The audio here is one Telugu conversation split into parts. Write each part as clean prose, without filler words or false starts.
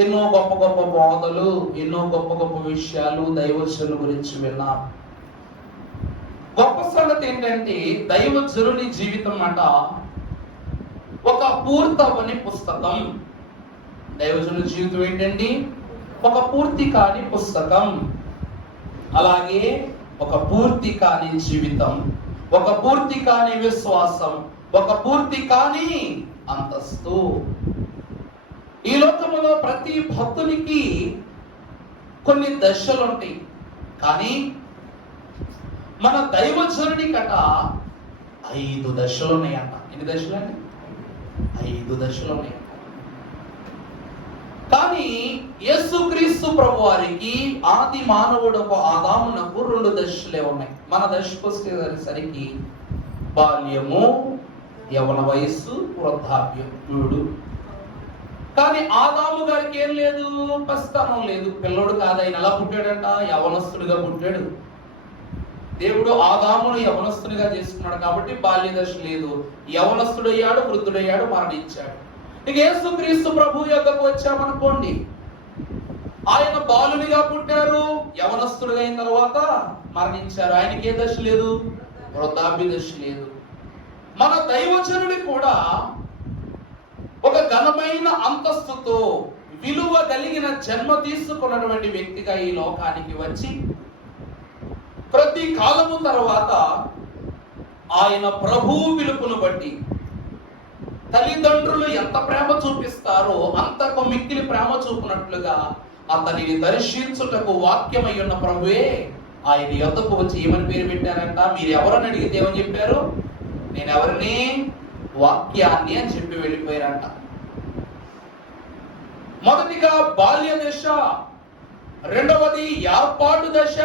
ఎన్నో గొప్ప గొప్ప బోధలు, ఎన్నో గొప్ప గొప్ప విషయాలు దైవజనుల గురించి విన్నాం. గొప్ప సంగతి ఏంటంటే దైవజనుని జీవితం అట ఒక పూర్తవని పుస్తకం. దైవజనుల జీవితం ఏంటండి? ఒక పూర్తి కాని పుస్తకం. అలాగే ఒక పూర్తి కాని జీవితం, ఒక పూర్తి కాని విశ్వాసం, ఒక పూర్తి కాని అంతస్తు. ఈ లోకములో ప్రతి భక్తునికి కొన్ని దశలు ఉంటాయి. కానీ మన దైవజనుడి కట 5 దశలు ఉన్నాయంట. ఎన్ని దశలు అండి? 5 దశలు ఉన్నాయి. కానీ యేసుక్రీస్తు ప్రభు వారికి ఆది మానవుడకు ఆదామునకు 2 దశలే ఉన్నాయి. మన దశకు వచ్చేసరికి బాల్యము, యవన వయస్సు, వృద్ధాప్యం 3. కానీ ఆదాము గారికి ఏం లేదు? పసితనం లేదు. పిల్లోడు కాదు, ఆయన ఎలా పుట్టాడంట? యవనస్తుడిగా పుట్టాడు. దేవుడు ఆదామును యవనస్తునిగా చేసుకున్నాడు కాబట్టి బాల్య దశ లేదు. యవనస్తుడయ్యాడు, వృద్ధుడయ్యాడు, మరణించాడు. ఇక యేసుక్రీస్తు ప్రభు యొక్కకు వచ్చామనుకోండి, ఆయన బాలునిగా పుట్టారు, యవనస్తుడిగా అయిన తర్వాత మరణించారు. ఆయనకి ఏ దశ లేదు? వృద్ధాప్య దశ లేదు. మన దైవజనుడి కూడా ఒక ఘనమైన అంతస్తుతో విలువ కలిగిన జన్మ తీసుకున్నటువంటి వ్యక్తిగా ఈ లోకానికి వచ్చి ప్రతి కాలము తర్వాత ఆయన ప్రభువు పిలుపును బట్టి తల్లిదండ్రులు ఎంత ప్రేమ చూపిస్తారో అంతకు మిక్కిలి ప్రేమ చూపినట్లుగా అతనిని దర్శించుటకు వాక్యమై ఉన్న ప్రభువే ఆయన యొద్దకు వచ్చి ఏమని పేరు పెట్టారంట? మీరు ఎవరని అడిగితే ఏమని చెప్పారు? నేను ఎవరిని? వాక్యాన్ని అని చెప్పి వెళ్ళిపోయారంట. మొదటిగా బాల్య దశ, రెండవది ఏర్పాటు దశ,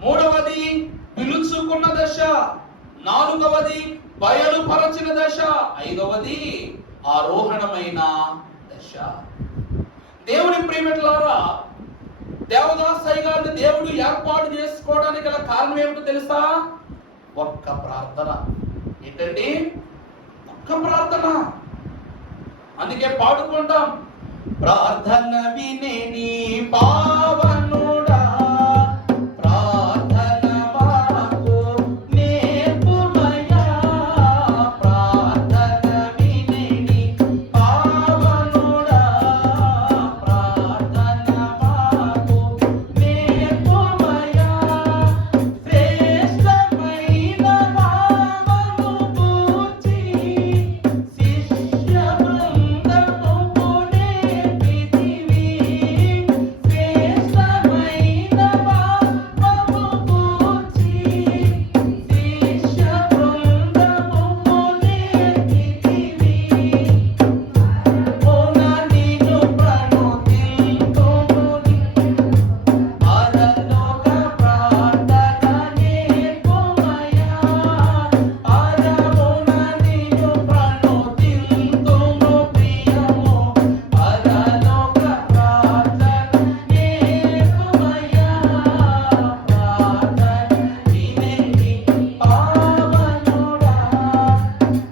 మూడవది పిలుచుకున్న దశ, నాలుగవది బయలుపరచిన దశ, ఐదవది ఆరోహణమైన దశ. దేవుని ప్రియమిట్లారా, దేవదాసయ్య గారిని దేవుడు ఏర్పాటు చేసుకోవడానికి గల కారణం ఏమిటో తెలుసా? ఒక్క ప్రార్థన. ఏంటండి? ఒక్క ప్రార్థన. అందుకే పాడుకుంటాం, ప్రార్థన వినేని పావనుడా, ప్రార్థన మాకు నేర్పుమయ్యా. ప్రార్థన వినేని పావనుడా, ప్రార్థన మాకు నేర్పుమయ్యా. శ్రేష్టమైన భావము గూర్చి శిష్య బృందముకు నేర్పితివి. శ్రేష్టమైన భావము గూర్చి శిష్య బృందముకు నేర్పితివి. ఓన నిన్ను ప్రణుతింతుముని పరలోక ప్రార్థన నేర్పుమయ్యా. పరమున నిన్ను ప్రణుతింతుము ప్రియము, పరలోక ప్రార్థన నేర్పుమయ్యా. ప్రార్థన వినేని పావనుడా,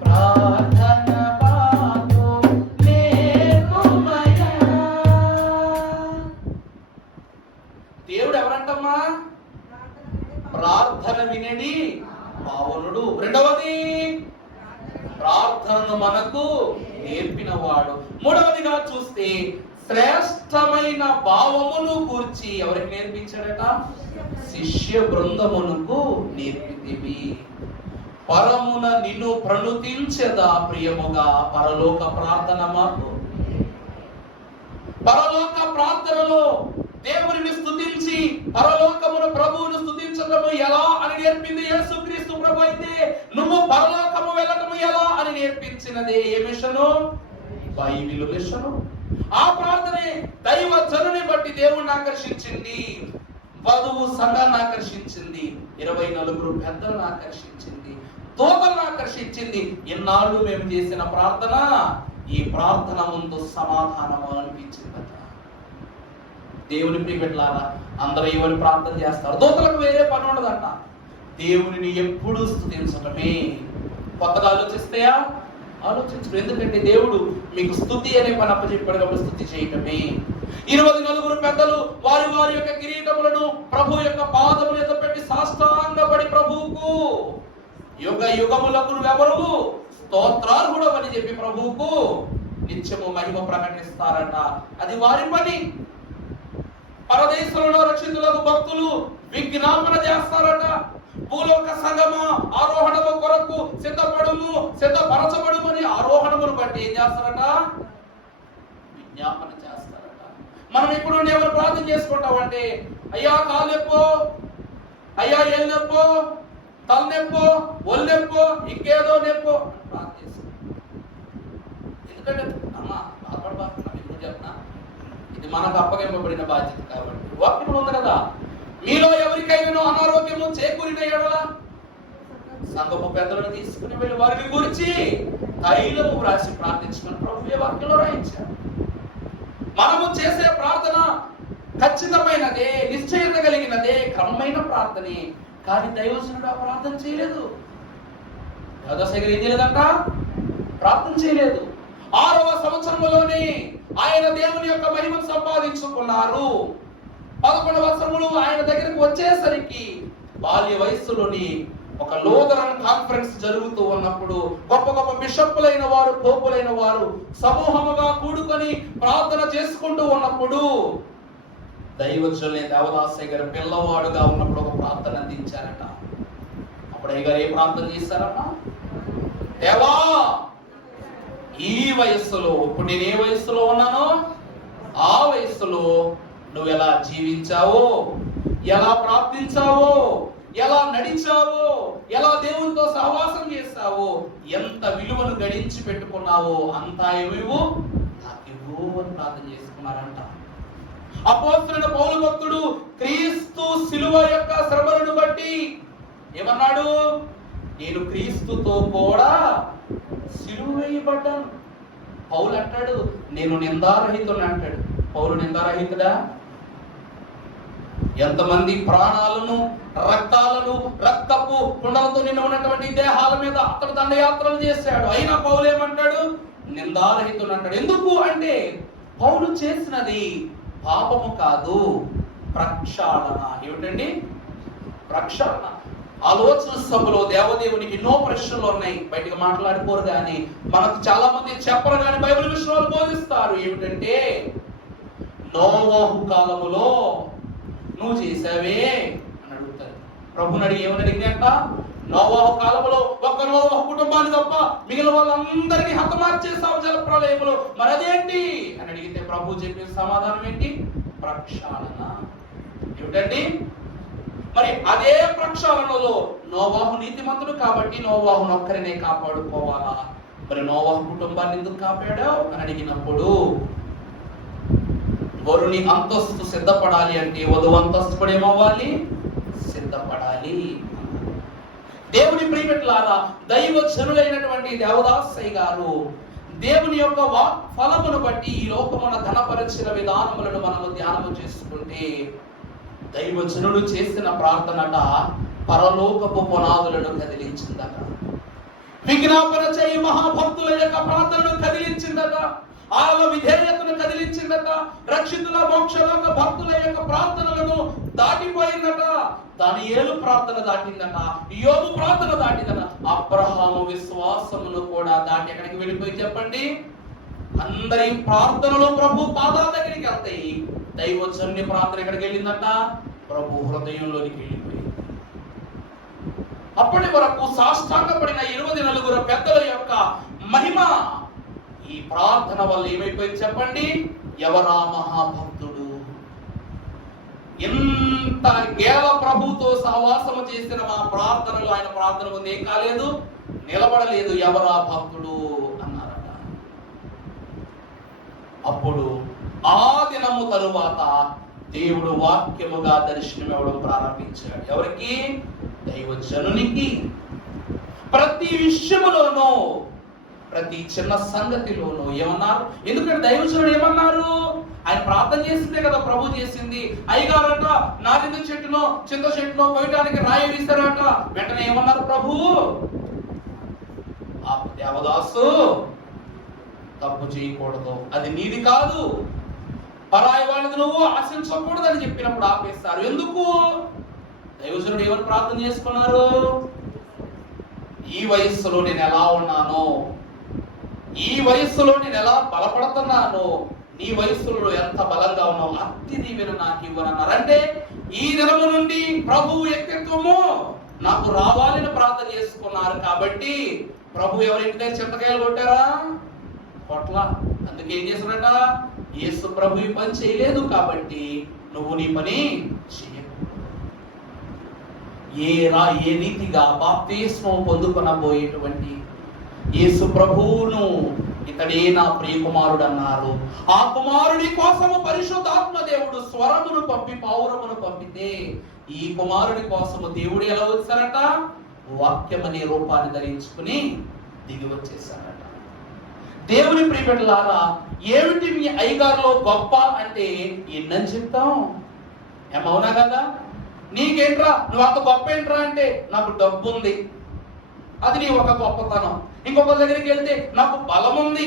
ప్రార్థన మాకు నేర్పుమయ్యా. దేవుడు ఎవరంటమ్మా? ప్రార్థన వినేది పావనుడు. రెండవది ప్రార్థనను మనకు నేర్పినవాడు. మూడవదిగా చూస్తే శ్రేష్టమైన భావమును కూర్చి ఎవరికి నేర్పించాడట? శిష్య బృందమునకు నేర్పితివి. పరమున నిన్ను ప్రణుతించెదా ప్రియముగా, పరలోక ప్రార్థన మాకు. పరలోక ప్రార్థనలో దేవుని స్తుతించి పరలోకమున ప్రభువును స్తుతించడము ఎలా అని నేర్పింది యేసుక్రీస్తు ప్రభు. అయితే నువ్వు పరలోకము వెళ్ళటము ఎలా అని నేర్పించినదే ఏ మిషను? Bible machine. ఆ ప్రార్థనే దైవజనుని బట్టి దేవుణ్ణి ఆకర్షించింది, వధువు సంఘాన్ని ఆకర్షించింది, 24 పెద్దలను ఆకర్షించింది, దూతలను ఆకర్షించింది. ఇన్నాళ్ళు మేము చేసిన ప్రార్థన ఈ ప్రార్థన ముందు సమాధానము అనిపించిందట. దేవుని ప్రియబిడ్డలారా, అందరూ ఎవరు ప్రార్థన చేస్తారు? దూతలకు వేరే పని ఉండదంట. దేవునిని ఎప్పుడూ స్తుతించటమే. కొత్తగా ఆలోచిస్తాయా? ఆలోచించరు. ఎందుకంటే దేవుడు మీకు స్తుతి అనే పని అప్పచెప్పాడు కాబట్టి స్తుతి చేయటమే. 24 పెద్దలు వారి వారి యొక్క కిరీటములను ప్రభు యొక్క పాదముల మీద పెట్టి సాష్టాంగపడి ప్రభువుకు యుగ యుగములకు నువ్వెవరు స్తోత్రార్హుడు అని చెప్పి ప్రభువుకు నిత్యము మహిమ ప్రకటిస్తారట. అది వారి పని. పరదేశంలో రక్షితులకు భక్తులు విజ్ఞాపన చేస్తారట. భూలోక సంగమ ఆరోహణము కొరకు సిద్ధపరచబడుమని ఆరోహణమును బట్టి ఏం చేస్తారట? విజ్ఞాపన చేస్తారట. మనం ఇప్పుడు ఎవరు ప్రార్థన చేసుకుంటామంటే, అయ్యా కాలు నొప్పో, అయ్యా ఏళ్ళు నొప్పో, తలనొప్పో, ఒళ్ళు నొప్పో, ఇంకేదో నొప్పో ప్రార్థన చేసుకుంటాం. ఎందుకంటే అమ్మా బాధపడబడుతున్నా, ఇప్పుడు చెప్తున్నా, ఇది మనకు అప్పగింపబడిన బాధ్యత కాబట్టి. వాక్యం ఉంది కదా, మీలో ఎవరికైనా అనారోగ్యము చేకూరిన ఎడల సంఘపు పెద్దలను తీసుకుని వెళ్ళి వారిని గురించి తైలము రాసి ప్రార్థించుకుని ప్రభువే వాక్యంలో రాయించారు. మనము చేసే ప్రార్థన ఖచ్చితమైనదే, నిశ్చయత కలిగినదే, క్రమమైన ప్రార్థనే. కానీ దైవజనుడు ఆ ప్రార్థన చేయలేదు. యోధశేఖర్ ఏం చేయలేదంట? ప్రార్థన చేయలేదు. 6వ సంవత్సరంలోనే ఆయన దేవుని యొక్క మహిమను సంపాదించుకున్నారు. 11 సంవత్సరములు ఆయన దగ్గరికి వచ్చేసరికి బాల్య వయస్సులోని ఒక లూథరన్ కాన్ఫరెన్స్ జరుగుతూ ఉన్నప్పుడు గొప్ప గొప్ప బిషప్పులైన వారు, పోపులైన వారు సమూహముగా కూడుకొని ప్రార్థన చేసుకుంటూ ఉన్నప్పుడు దైవజనులే దేవదాసయ్య గారు పిల్లవాడుగా ఉన్నప్పుడు ఒక ప్రార్థన అందించారట. అప్పుడు అయ్య గారు ఏ ప్రార్థన చేశారట? దేవా, ఈ వయస్సులో, ఇప్పుడు నేను ఏ వయస్సులో ఉన్నానో ఆ వయస్సులో నువ్వు ఎలా జీవించావో, ఎలా ప్రార్థించావో, ఎలా నడిచావో, ఎలా దేవునితో సహవాసం చేస్తావో, ఎంత విలువను గడించి పెట్టుకున్నావో అంతా ఏమివో నాకు ఇవ్వు అని ప్రార్థన చేసుకున్నారంట. అపోస్తలుడైన పౌలు భక్తుడు క్రీస్తు శిలువ యొక్క శ్రమలను బట్టి ఏమన్నాడు? నేను క్రీస్తుతో కూడా శిలువ వేయబడ్డాను. పౌలు అంటాడు, నేను నిందారహితుని అంటాడు. పౌలు నిందారహితుడా? ఎంతమంది ప్రాణాలను, రక్తాలను, రక్తపు కుండలతో నిన్న ఉన్నటువంటి దేహాల మీద అతడు దండయాత్రలు చేశాడు. అయినా పౌలు ఏమంటాడు? నిందారహితుడు అంటాడు. ఎందుకు అంటే పౌలు చేసినది పాపము కాదు, ప్రక్షాళన. ఏమిటండి? ప్రక్షాళన. ఆలోచన సభలో దేవదేవునికి ఎన్నో ప్రశ్నలు ఉన్నాయి, బయటకు మాట్లాడుకోరు. కానీ మనకు చాలా మంది చెప్పరు, కానీ బైబిల్ విషయాలు బోధిస్తారు. ఏమిటంటే నోవహు కాలములో నువ్వు చేసావే అని అడుగుతారు. ప్రభుని అడిగి ఏమని అడిగినట్ట? నోవహు కాలంలో ఒక్క నోవహు కుటుంబాన్ని తప్ప మిగిలిన వాళ్ళందరినీ హతమార్చేసావు జలప్రలయములో, మరి అదేంటి అని అడిగితే ప్రభు చెప్పిన సమాధానం ఏంటి? ప్రక్షాళన. ఏమిటండి? మరి అదే ప్రక్షాళనలో నోవహు నీతిమంతుడు కాబట్టి నోవహును ఒక్కరినే కాపాడుకోవాలా, మరి నోవహు కుటుంబాన్ని ఎందుకు కాపాడావు అని అడిగినప్పుడు వరుని అంతస్తు సిద్ధపడాలి అంటే వధువు అంతస్తు కూడా ఏమవ్వాలి? సిద్ధపడాలి. దేవుని ప్రియమిత్రులారా, దైవజనులైనటువంటి దేవదాసయ్య గారు దేవుని యొక్క ఫలమును బట్టి ఈ లోకమున ఘనపరిచిన విధానములను మనము ధ్యానము చేసుకుంటే దైవజనుడు చేసిన ప్రార్థనట పరలోకపు పునాదులను కదిలించిందట. విజ్ఞాపన చేయి మహాభక్తుల యొక్క ప్రార్థనను కదిలించిందట. వాళ్ళ విధేయతను కదిలించిందట. రక్షితుల మోక్షలోక భక్తుల యొక్క ప్రార్థనలను దాటిపోయిందట. దానియేలు ప్రార్థన దాటిందట, యోబు ప్రార్థన దాటిందట, అబ్రహాము విశ్వాసమును కూడా దాటి ఎక్కడికి వెళ్ళిపోయి చెప్పండి? అందరి ప్రార్థనలు ప్రభు పాదాల దగ్గరికి వెళ్తాయి. దైవజనుని ప్రార్థన ఎక్కడికి వెళ్ళిందట? ప్రభు హృదయంలోనికి వెళ్ళిపోయింది. అప్పటి వరకు సాష్టాంగపడిన 24 పెద్దల యొక్క మహిమ ఈ ప్రార్థన వల్ల ఏమైపోయింది చెప్పండి? ఎవరా మహాభక్తుడు? ఎంత గేల ప్రభుతో సహవాసము చేసిన మా ప్రార్థనలు ఆయన ప్రార్థన ముందు ఏం కాలేదు, నిలబడలేదు. ఎవరా భక్తుడు అన్నారట. అప్పుడు ఆ దినము తరువాత దేవుడు వాక్యముగా దర్శనం ఇవ్వడం ప్రారంభించాడు. ఎవరికి? దైవజనునికి. ప్రతి విషయములోనూ, ప్రతి చిన్న సంగతిలోనూ ఏమన్నారు? ఎందుకంటే దైవజనుడు ఏమన్నారు? ఆయన ప్రార్థన చేసిందే కదా ప్రభు చేసింది. అయ్యగారట నారింజ చెట్టునో చింత చెట్టునో కొయ్యడానికి రాయి వేశారట. వెంటనే ఏమన్నారు ప్రభు? ఆ దేవదాసు తప్పు చేయకూడదు, అది నీది కాదు, పరాయి వాళ్ళది నువ్వు ఆశించకూడదు అని చెప్పినప్పుడు ఆపేస్తారు. ఎందుకు? దైవజనుడు ఏమని ప్రార్థన చేసుకున్నారు? ఈ వయస్సులో నేను ఎలా ఉన్నానో, ఈ వయస్సులో నేను ఎలా బలపడుతున్నానో, నీ వయస్సులో ఎంత బలంగా ఉన్నావు, అతి దీవెన నాకు ఇవ్వనన్నారు. అంటే ఈ దినము నుండి ప్రభు వ్యక్తిత్వము నాకు రావాలని ప్రార్థన చేసుకున్నారు. కాబట్టి ప్రభు ఎవరింటి దగ్గర చింతకాయలు కొట్టారా? కొట్ల. అందుకే ఏం చేశారట? యేసు ప్రభు ఈ పని చేయలేదు కాబట్టి నువ్వు నీ పని చెయ్యకు. ఏ రీతిగా బాప్తిస్మం పొందుకొనబోయేటువంటి యేసు ప్రభువును ఇతడే నా ప్రియ కుమారుడు అన్నారు. ఆ కుమారుడి కోసము పరిశుద్ధాత్మ దేవుడు స్వరమును పంపి పౌరమును పంపితే ఈ కుమారుడి కోసము దేవుడు ఎలా వచ్చారట? వాక్యం అనే రూపాన్ని ధరించుకుని దిగి వచ్చేసారట. దేవుని ప్రియబిడ్డలారా, ఏమిటి మీ అయ్యగారులో గొప్ప అంటే ఎన్నని చెప్తాం? ఏమవునా కదా? నీకేంట్రా, నువ్వు అంత గొప్ప ఏంట్రా అంటే నాకు డబ్బు ఉంది, అది నీ ఒక గొప్పతనం. ఇంకొకరి దగ్గరికి వెళ్తే నాకు బలం ఉంది,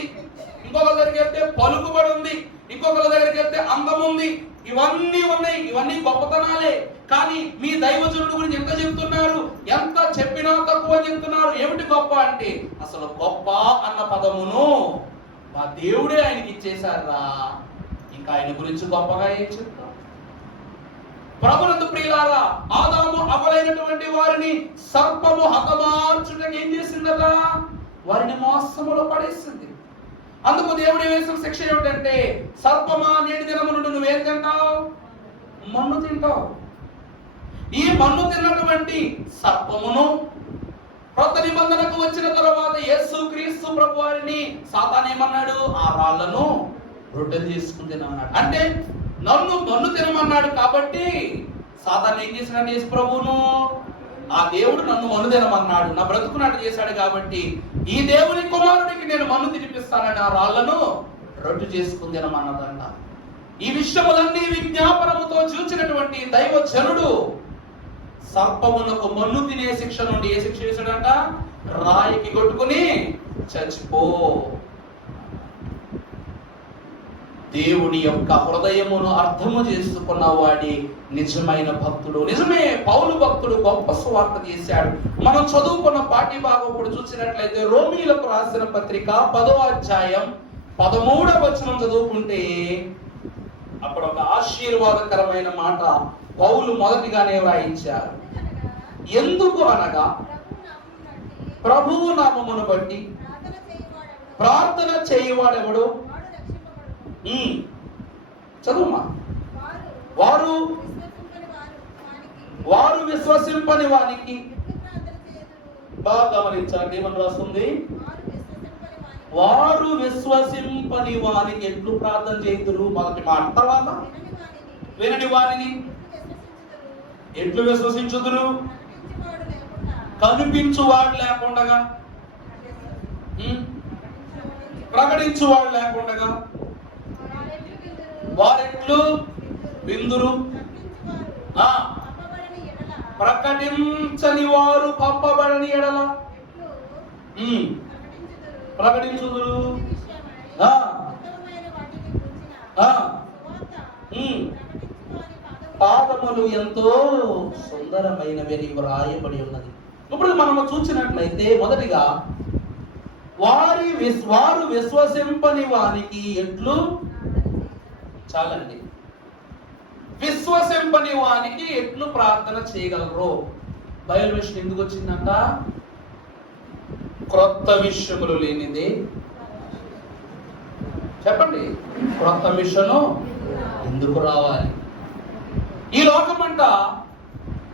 ఇంకొకరి దగ్గరికి వెళ్తే పలుకుబడి ఉంది, ఇంకొకరి దగ్గరికి వెళ్తే అందం ఉంది. ఇవన్నీ ఉన్నాయి, ఇవన్నీ గొప్పతనాలే. కానీ మీ దైవజనుడు గురించి ఎంత చెప్తున్నారు? ఎంత చెప్పినా తక్కువ చెప్తున్నారు. ఏమిటి గొప్ప అంటే అసలు గొప్ప అన్న పదమును మా దేవుడే ఆయనకి ఇచ్చేశారా, ఇంకా ఆయన గురించి గొప్పగా ఏం చెప్తాం? ప్రభునందు ప్రియులారా, ఆదాము అవలైనటువంటి వారిని సర్పము హతమార్చుటకు ఏం చేసిందట? వారిని మోసములో పడేసింది. అందుకు దేవుడు వేసిన శిక్ష ఏమిటంటే, సర్పమా నేటి దినము నుండి నువ్వేం తింటావు? మన్ను తింటావు. ఈ మన్ను తిన్నటువంటి సర్పమును కొత్త నిబంధనకు వచ్చిన తర్వాత యేసు క్రీస్తు ప్రభు వారిని సాతాను ఏమన్నాడు? ఆ రాళ్లను రొట్టెలు చేసుకుని తినమన్నాడు. అంటే నన్ను మన్ను తినమన్నాడు కాబట్టి సాతాను ఏం చేసినాడు? యేసు ప్రభువును, ఆ దేవుడు నన్ను మన్ను తినమన్నాడు, నా బ్రతుకున్నట్టు చేశాడు కాబట్టి ఈ దేవుని కుమారుడికి నేను మన్ను తినిపిస్తానని ఆ రాళ్లను రొట్టె చేసుకుని తినమన్నదంట. ఈ విషయములన్నీ విజ్ఞాపనముతో చూచినటువంటి దైవజనుడు సర్పమునకు మన్ను తినే శిక్ష నుండి ఏ శిక్ష చేశాడంట? రాయికి కొట్టుకుని చచ్చిపో. దేవుని యొక్క హృదయమును అర్థము చేసుకున్న వాడి నిజమైన భక్తుడు. నిజమే, పౌలు భక్తుడు గొప్ప సువార్త చేశాడు. మనం చదువుకున్న పాఠ్య భాగం కూడా చూసినట్లయితే రోమీలకు రాసిన పత్రిక 10వ అధ్యాయం 13వ వచనం చదువుకుంటే అక్కడ ఒక ఆశీర్వాదకరమైన మాట పౌలు మొదటిగానే వ్రాయించారు. ఎందుకు అనగా ప్రభువు నామమును బట్టి ప్రార్థన చేయవాడెవడు? చదువుమా. వారు విశ్వసింపని వానికి, బాగా గమనించండి ఏమని రాస్తుంది? వారు విశ్వసింపని వారికి ఎట్లు ప్రార్థన చేయుదురు? మొదటి మాట. తర్వాత వినని వారిని ఎట్లు విశ్వసించుదురు? కనిపించువాడు లేకుండా, ప్రకటించువాడు లేకుండా వారెట్లు విందురు? ప్రకటించని వారు పంపబడని ఎడల ప్రకటించుదురు. పాదములు ఎంతో సుందరమైనవి వ్రాయబడి ఉన్నది. ఇప్పుడు మనము చూసినట్లయితే మొదటిగా వారు విశ్వసింపని వారికి ఎట్లు, చాలండి, విశ్వసింపని వానికి ఎట్లు ప్రార్థన చేయగలరు? బైబిల్ విషయం ఎందుకు వచ్చిందంట? క్రొత్త విషయములు లేనిదే. చెప్పండి, క్రొత్త విషయము ఎందుకు రావాలి? ఈ లోకమంట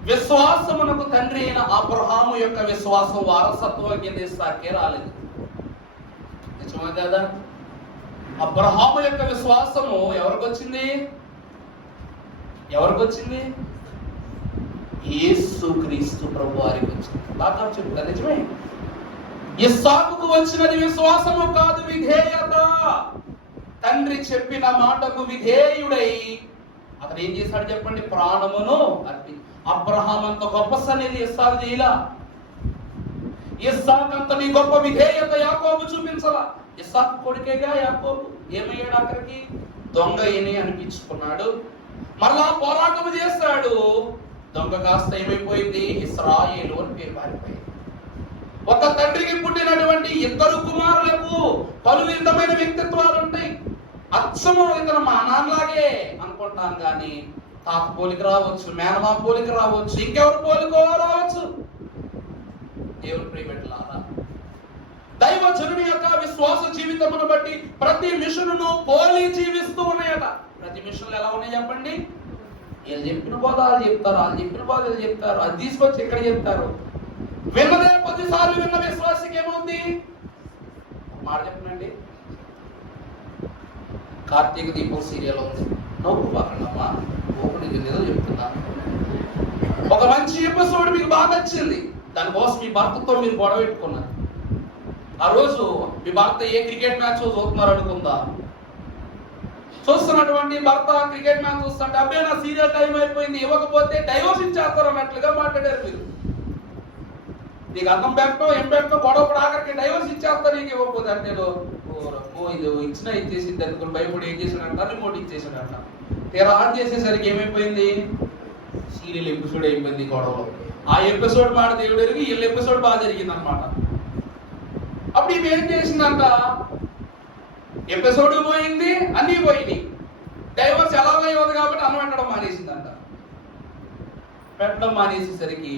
విశ్వాసమునకు తండ్రి అయిన అబ్రహాము యొక్క విశ్వాసం వారసత్వం కింద ఇస్సాకే రాలేదు. నిజమే కదా? అబ్రహాము యొక్క విశ్వాసము ఎవరికి వచ్చింది? యేసు క్రీస్తు ప్రభు వారికి వచ్చింది. బాగా చెప్తా, నిజమే. ఇస్సాకుకు వచ్చినది విశ్వాసము కాదు, విధేయత. తండ్రి చెప్పిన మాటకు విధేయుడై అతను ఏం చేశాడు చెప్పండి? ప్రాణమును అర్పి. అబ్రహాం అంత గొప్ప సన్నిధి ఇస్సాకు చేయలా. ఇస్సాకు అంతటి గొప్ప విధేయత యాకోబు చూపించలా. ఇస్సాకు కొడుకేగా యాకోబు. ఏమయ్యాడు ఆఖరికి? దొంగ ఈయన అనిపించుకున్నాడు. మళ్ళా పోరాటం చేస్తాడు. దొంగ కాస్త ఏమైపోయింది? ఇశ్రాయేలు అని పేరు మారిపోయింది. ఒక తండ్రికి పుట్టినటువంటి ఇద్దరు కుమారులకు పలు విధమైన వ్యక్తిత్వాలు ఉంటాయి. అచ్చము ఇతను మా నాన్నలాగే అనుకుంటాం కానీ తాత పోలిక రావచ్చు, మేనమా పోలిక రావచ్చు, ఇంకెవరు పోలికో రావచ్చు. దేవుని ప్రియబిడ్డలారా, దైవజనుని యొక్క విశ్వాస జీవితమును బట్టి ప్రతి మిషన్ను పోలి జీవిస్తూ ఉన్నాయట. ప్రతి మిషన్లు ఎలా ఉన్నాయి చెప్పండి? వీళ్ళు చెప్పిన బోధ వాళ్ళు చెప్తారు, వాళ్ళు చెప్పిన బోధ వీళ్ళు చెప్తారు, అది తీసుకొచ్చి ఎక్కడ చెప్తారు. విన్నదే 10 సార్లు విన్న విశ్వాసకి ఏమవుతుంది? మాట చెప్పనండి, కార్తీక దీపం సీరియల్ ఉంది, నవ్వు పక్కనమ్మా, ఓపెనింగ్ ఏదో చెప్తున్నాను. ఒక మంచి ఎపిసోడ్ మీకు బాగా నచ్చింది, దానికోసం మీ భర్తతో మీరు గొడవ పెట్టుకున్నారు. ఆ రోజు మీ భర్త ఏ క్రికెట్ మ్యాచ్ చూస్తున్నారు అనుకుందా. చూస్తున్నటువంటి భర్త క్రికెట్ మ్యాచ్ చూస్తుంటే అబ్బాయి నా సీరియల్ టైం అయిపోయింది, ఇవ్వకపోతే డైవర్స్ ఇచ్చేస్తారు అన్నట్లుగా మాట్లాడారు మీరు. నీకు అన్నం పెట్టో ఏం పెట్టో గొడవ ఆఖరికి డైవర్స్ ఇచ్చేస్తారు నీకు ఇవ్వకపోతే. అంటే ఇది ఇచ్చినా ఇచ్చేసింది అనుకుని భయపడి ఏం చేశాడంట, రిమోట్ ఇచ్చేసాడంట. తీరా ఆన్ చేసేసరికి ఏమైపోయింది? సీరియల్ ఎపిసోడ్ అయిపోయింది గొడవలో. ఆ ఎపిసోడ్ మాట దేవుడు ఎరిగి వీళ్ళ ఎపిసోడ్ బాగా జరిగింది అనమాట. అప్పుడు ఇవి ఏం చేసిందంట? ఎపిసోడ్ పోయింది, అన్నీ పోయింది. డైవర్స్ ఎలా అయ్యేది కాబట్టి అన్నం పెట్టడం మానేసిందంట. పెట్టడం మానేసేసరికి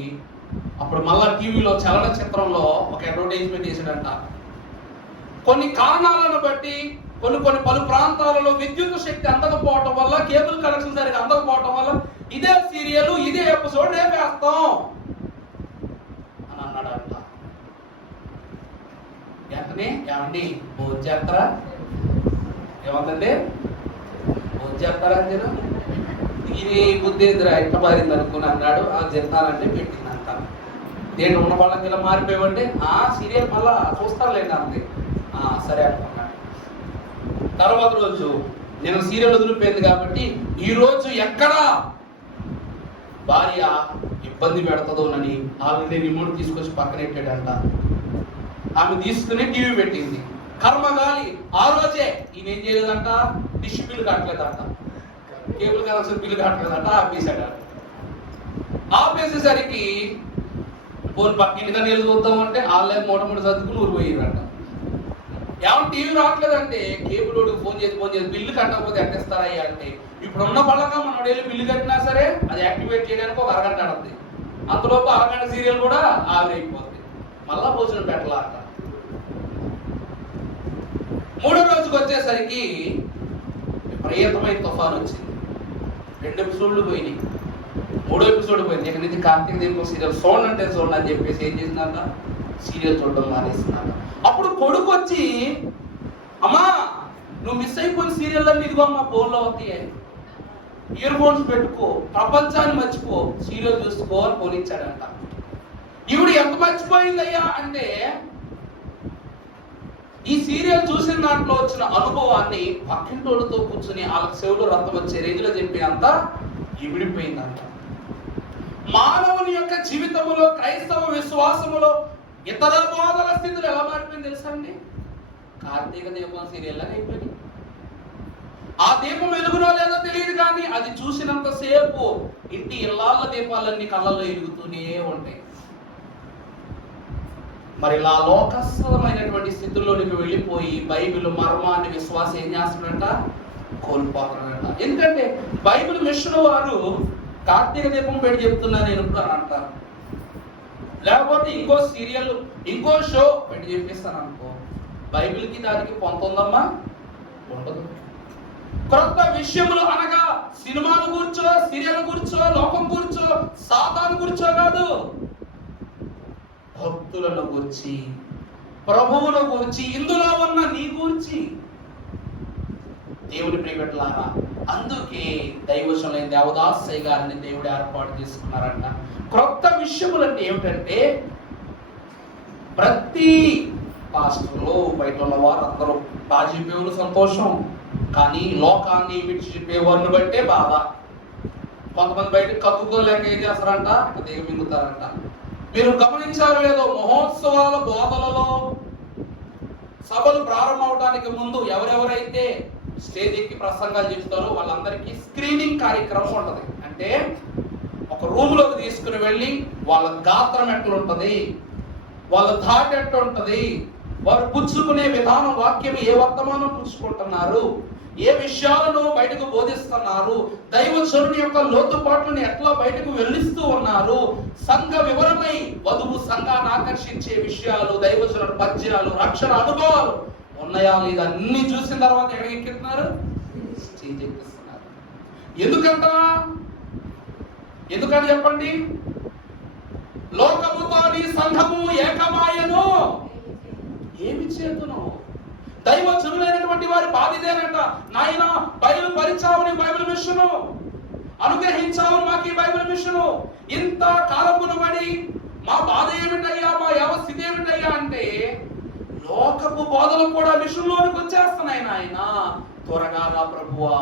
అప్పుడు మళ్ళా టీవీలో చలనచిత్రంలో ఒక అడ్వర్టైజ్మెంట్ చేసాడంట. కొన్ని కారణాలను బట్టి కొన్ని పలు ప్రాంతాలలో విద్యుత్ శక్తి అందకపోవటం వల్ల, కేబుల్ కనెక్షన్ సరిగా అందకపోవటం వల్ల ఇదే సీరియల్ ఇదే ఎపిసోడ్ రేపేస్తాం అని అన్నాడంట. వెంటనే ఏమండి భోజేస్తారా, ఏమందండి భోజేస్తారా అని ఇది బుద్ధి ఎట్ట మారింది అనుకుని అన్నాడు. ఆ జరుగుతానంటే పెట్టిందంట. నేను ఉన్న వాళ్ళకి ఇలా మారిపోయామంటే ఆ సీరియల్ మళ్ళా చూస్తానులేండి అంతే. సరే అనుకున్నాడు. తర్వాత రోజు నేను సీరియల్ వదిలిపోయింది కాబట్టి ఈ రోజు ఎక్కడ భార్య ఇబ్బంది పెడతదోనని ఆల్రెడీ రిమోట్ తీసుకొచ్చి పక్కనెట్టాడంట. ఆమె తీసుకుని టీవీ పెట్టింది. కర్మగాలి ఆ రోజే ఈయన ఏం చేయలేదంట, డిష్ బిల్లు కట్టలేదంట, కేబుల్ కనెక్షన్ బిల్లు కట్టలేదంట, ఆపేసాడు. ఆపేసేసరికి ఫోన్ పక్కింటిగా నీళ్ళు చూద్దామంటే ఆన్లైన్ మూట సర్దుకుని ఊరు పోయిందంట. ఏమన్నా టీవీ రావట్లేదంటే కేబుల్ ఫోన్ చేసి బిల్లు కట్టకపోతే ఎక్కిస్తారయ్యా అంటే ఇప్పుడున్న పళ్ళగా మనం వెళ్ళి బిల్లు కట్టినా సరే అది యాక్టివేట్ చేయడానికి ఒక అరగంట ఆడుతుంది. అంతలోపు అరగంట సీరియల్ కూడా ఆవిరైపోతుంది. మళ్ళా భోజనం పెట్టాలంట. 3వ రోజుకి వచ్చేసరికి విపరీతమైన తుఫాను వచ్చింది. 2 ఎపిసోడ్లు పోయినాయి. 3వ ఎపిసోడ్ పోయింది. ఇక్కడ నుంచి కార్తీక దీపం సీరియల్ చూడండి అంటే చూడండి అని చెప్పేసి ఏం చేసిందంట, సీరియల్ చూడడం మానేసిందంట. అప్పుడు కొడుకు వచ్చి అమ్మా నువ్వు మిస్ అయిపోయిన సీరియల్ అన్ని ఇదిగో అమ్మా ఫోన్లో వస్తాయి, ఇయర్ ఫోన్స్ పెట్టుకో, ప్రపంచాన్ని మర్చిపో, సీరియల్ చూసుకో అని ఫోన్ ఇచ్చాడంట. ఇవిడు ఎంత మర్చిపోయిందయ్యా అంటే ఈ సీరియల్ చూసిన దాంట్లో వచ్చిన అనుభవాన్ని పక్కింటోళ్ళతో కూర్చుని వాళ్ళకి చెవులు రక్తం వచ్చే రేంజ్లో చెప్పినంత ఇవిడిపోయిందంట. మానవుని యొక్క జీవితంలో, క్రైస్తవ విశ్వాసములో ఇతర బోధల స్థితులు ఎలా మారిపోయింది తెలుసా అండి? కార్తీక దీపం సీరియల్ లాగా అయిపోయింది. ఆ దీపం వెలుగునో లేదో తెలియదు కానీ అది చూసినంత సేపు ఇంటి ఇళ్ళ దీపాలన్నీ కళ్ళల్లో ఎలుగుతూనే ఉంటాయి. మరి ఇలా లోకస్థమైనటువంటి స్థితుల్లోనికి వెళ్ళిపోయి బైబిల్ మర్మాన్ని విశ్వాసం ఏం చేస్తున్నాడంట, కోల్పోతున్నాడంట. ఎందుకంటే బైబిల్ మిషన్ వారు కార్తీక దీపం పెట్టి చెప్తున్నా నేను ఇప్పుడు అని అంటారు. లేకపోతే ఇంకో సీరియల్ ఇంకో షో పెట్టి చెప్పిస్తాను అనుకో, బైబిల్కి దానికి పొందుందమ్మా ఉండదు. క్రొత్త విషయములు అనగా సినిమాలు కూర్చో, సీరియల్ కూర్చో, లోకం కూర్చో, సాతాను కూర్చో కాదు, భక్తులను గురించి, ప్రభువును గురించి, ఇందులో ఉన్న నీ గురించి. దేవుడి ప్రియబిడ్డలారా, అందుకే దైవజనులైన దేవదాసయ్య గారిని దేవుడు ఏర్పాటు చేసుకున్నారంట. క్రొత్త విషయములు అంటే ఏమిటంటే ప్రతి పాస్టర్లు బయట ఉన్న వారు అందరూ బాగా చెప్పేవారు సంతోషం, కానీ లోకాన్ని విడిచిపెట్టేవారిని బట్టే బాధ. కొంతమంది బయట కక్కుకోలేక ఏం చేస్తారంట, దిగ మింగుతారంట. మీరు గమనించారు లేదో, మహోత్సవాల బోధలలో సభలు ప్రారంభం అవడానికి ముందు ఎవరెవరైతే స్టేజ్ ఎక్కి ప్రసంగాలు చెప్తారో వాళ్ళందరికీ స్క్రీనింగ్ కార్యక్రమం ఉంటది. అంటే ఒక రూమ్ లోకి తీసుకుని వెళ్ళి వాళ్ళ గాత్రం ఎట్లుంటది, వాళ్ళ ధాట ఎట్లుంటది, వారు పుచ్చుకునే విధానం, వాక్యం ఏ వర్తమానం పుచ్చుకుంటున్నారు, ఏ విషయాలను బయటకు బోధిస్తున్నారు, దైవజనుని యొక్క లోతుపాట్లను ఎట్లా బయటకు వెళ్లిస్తూ ఉన్నారు, సంఘ వివరమై వధువు సంఘాన్ని ఆకర్షించే విషయాలు, దైవజనుల పద్యాలు, రక్షణ అనుభవాలు ఉన్నాయా లేదా అన్ని చూసిన తర్వాత ఎక్కడికి ఎక్కిస్తున్నారు? స్టేజ్ ఎక్కిస్తున్నారు. ఎందుకని చెప్పండి? లోకముతో నీ సంఘము ఏకమాయను, ఏమి చేతును? దైవజనులైనటువంటి వారి బాధ్యతేనంట. నాయన బైబిల్ పరిచావుని, బైబిల్ మిషను అనుగ్రహించావు మాకు ఈ బైబిల్ మిషను. ఇంత కాలమును బడి మా బాధ ఏమిటయ్యా, మా వ్యవస్థితి ఏమిటయ్యా అంటే లోకపు బోధలు కూడా మిషన్లోనికి వచ్చేస్తున్నాయి. నాయన త్వరగా రా ప్రభువా.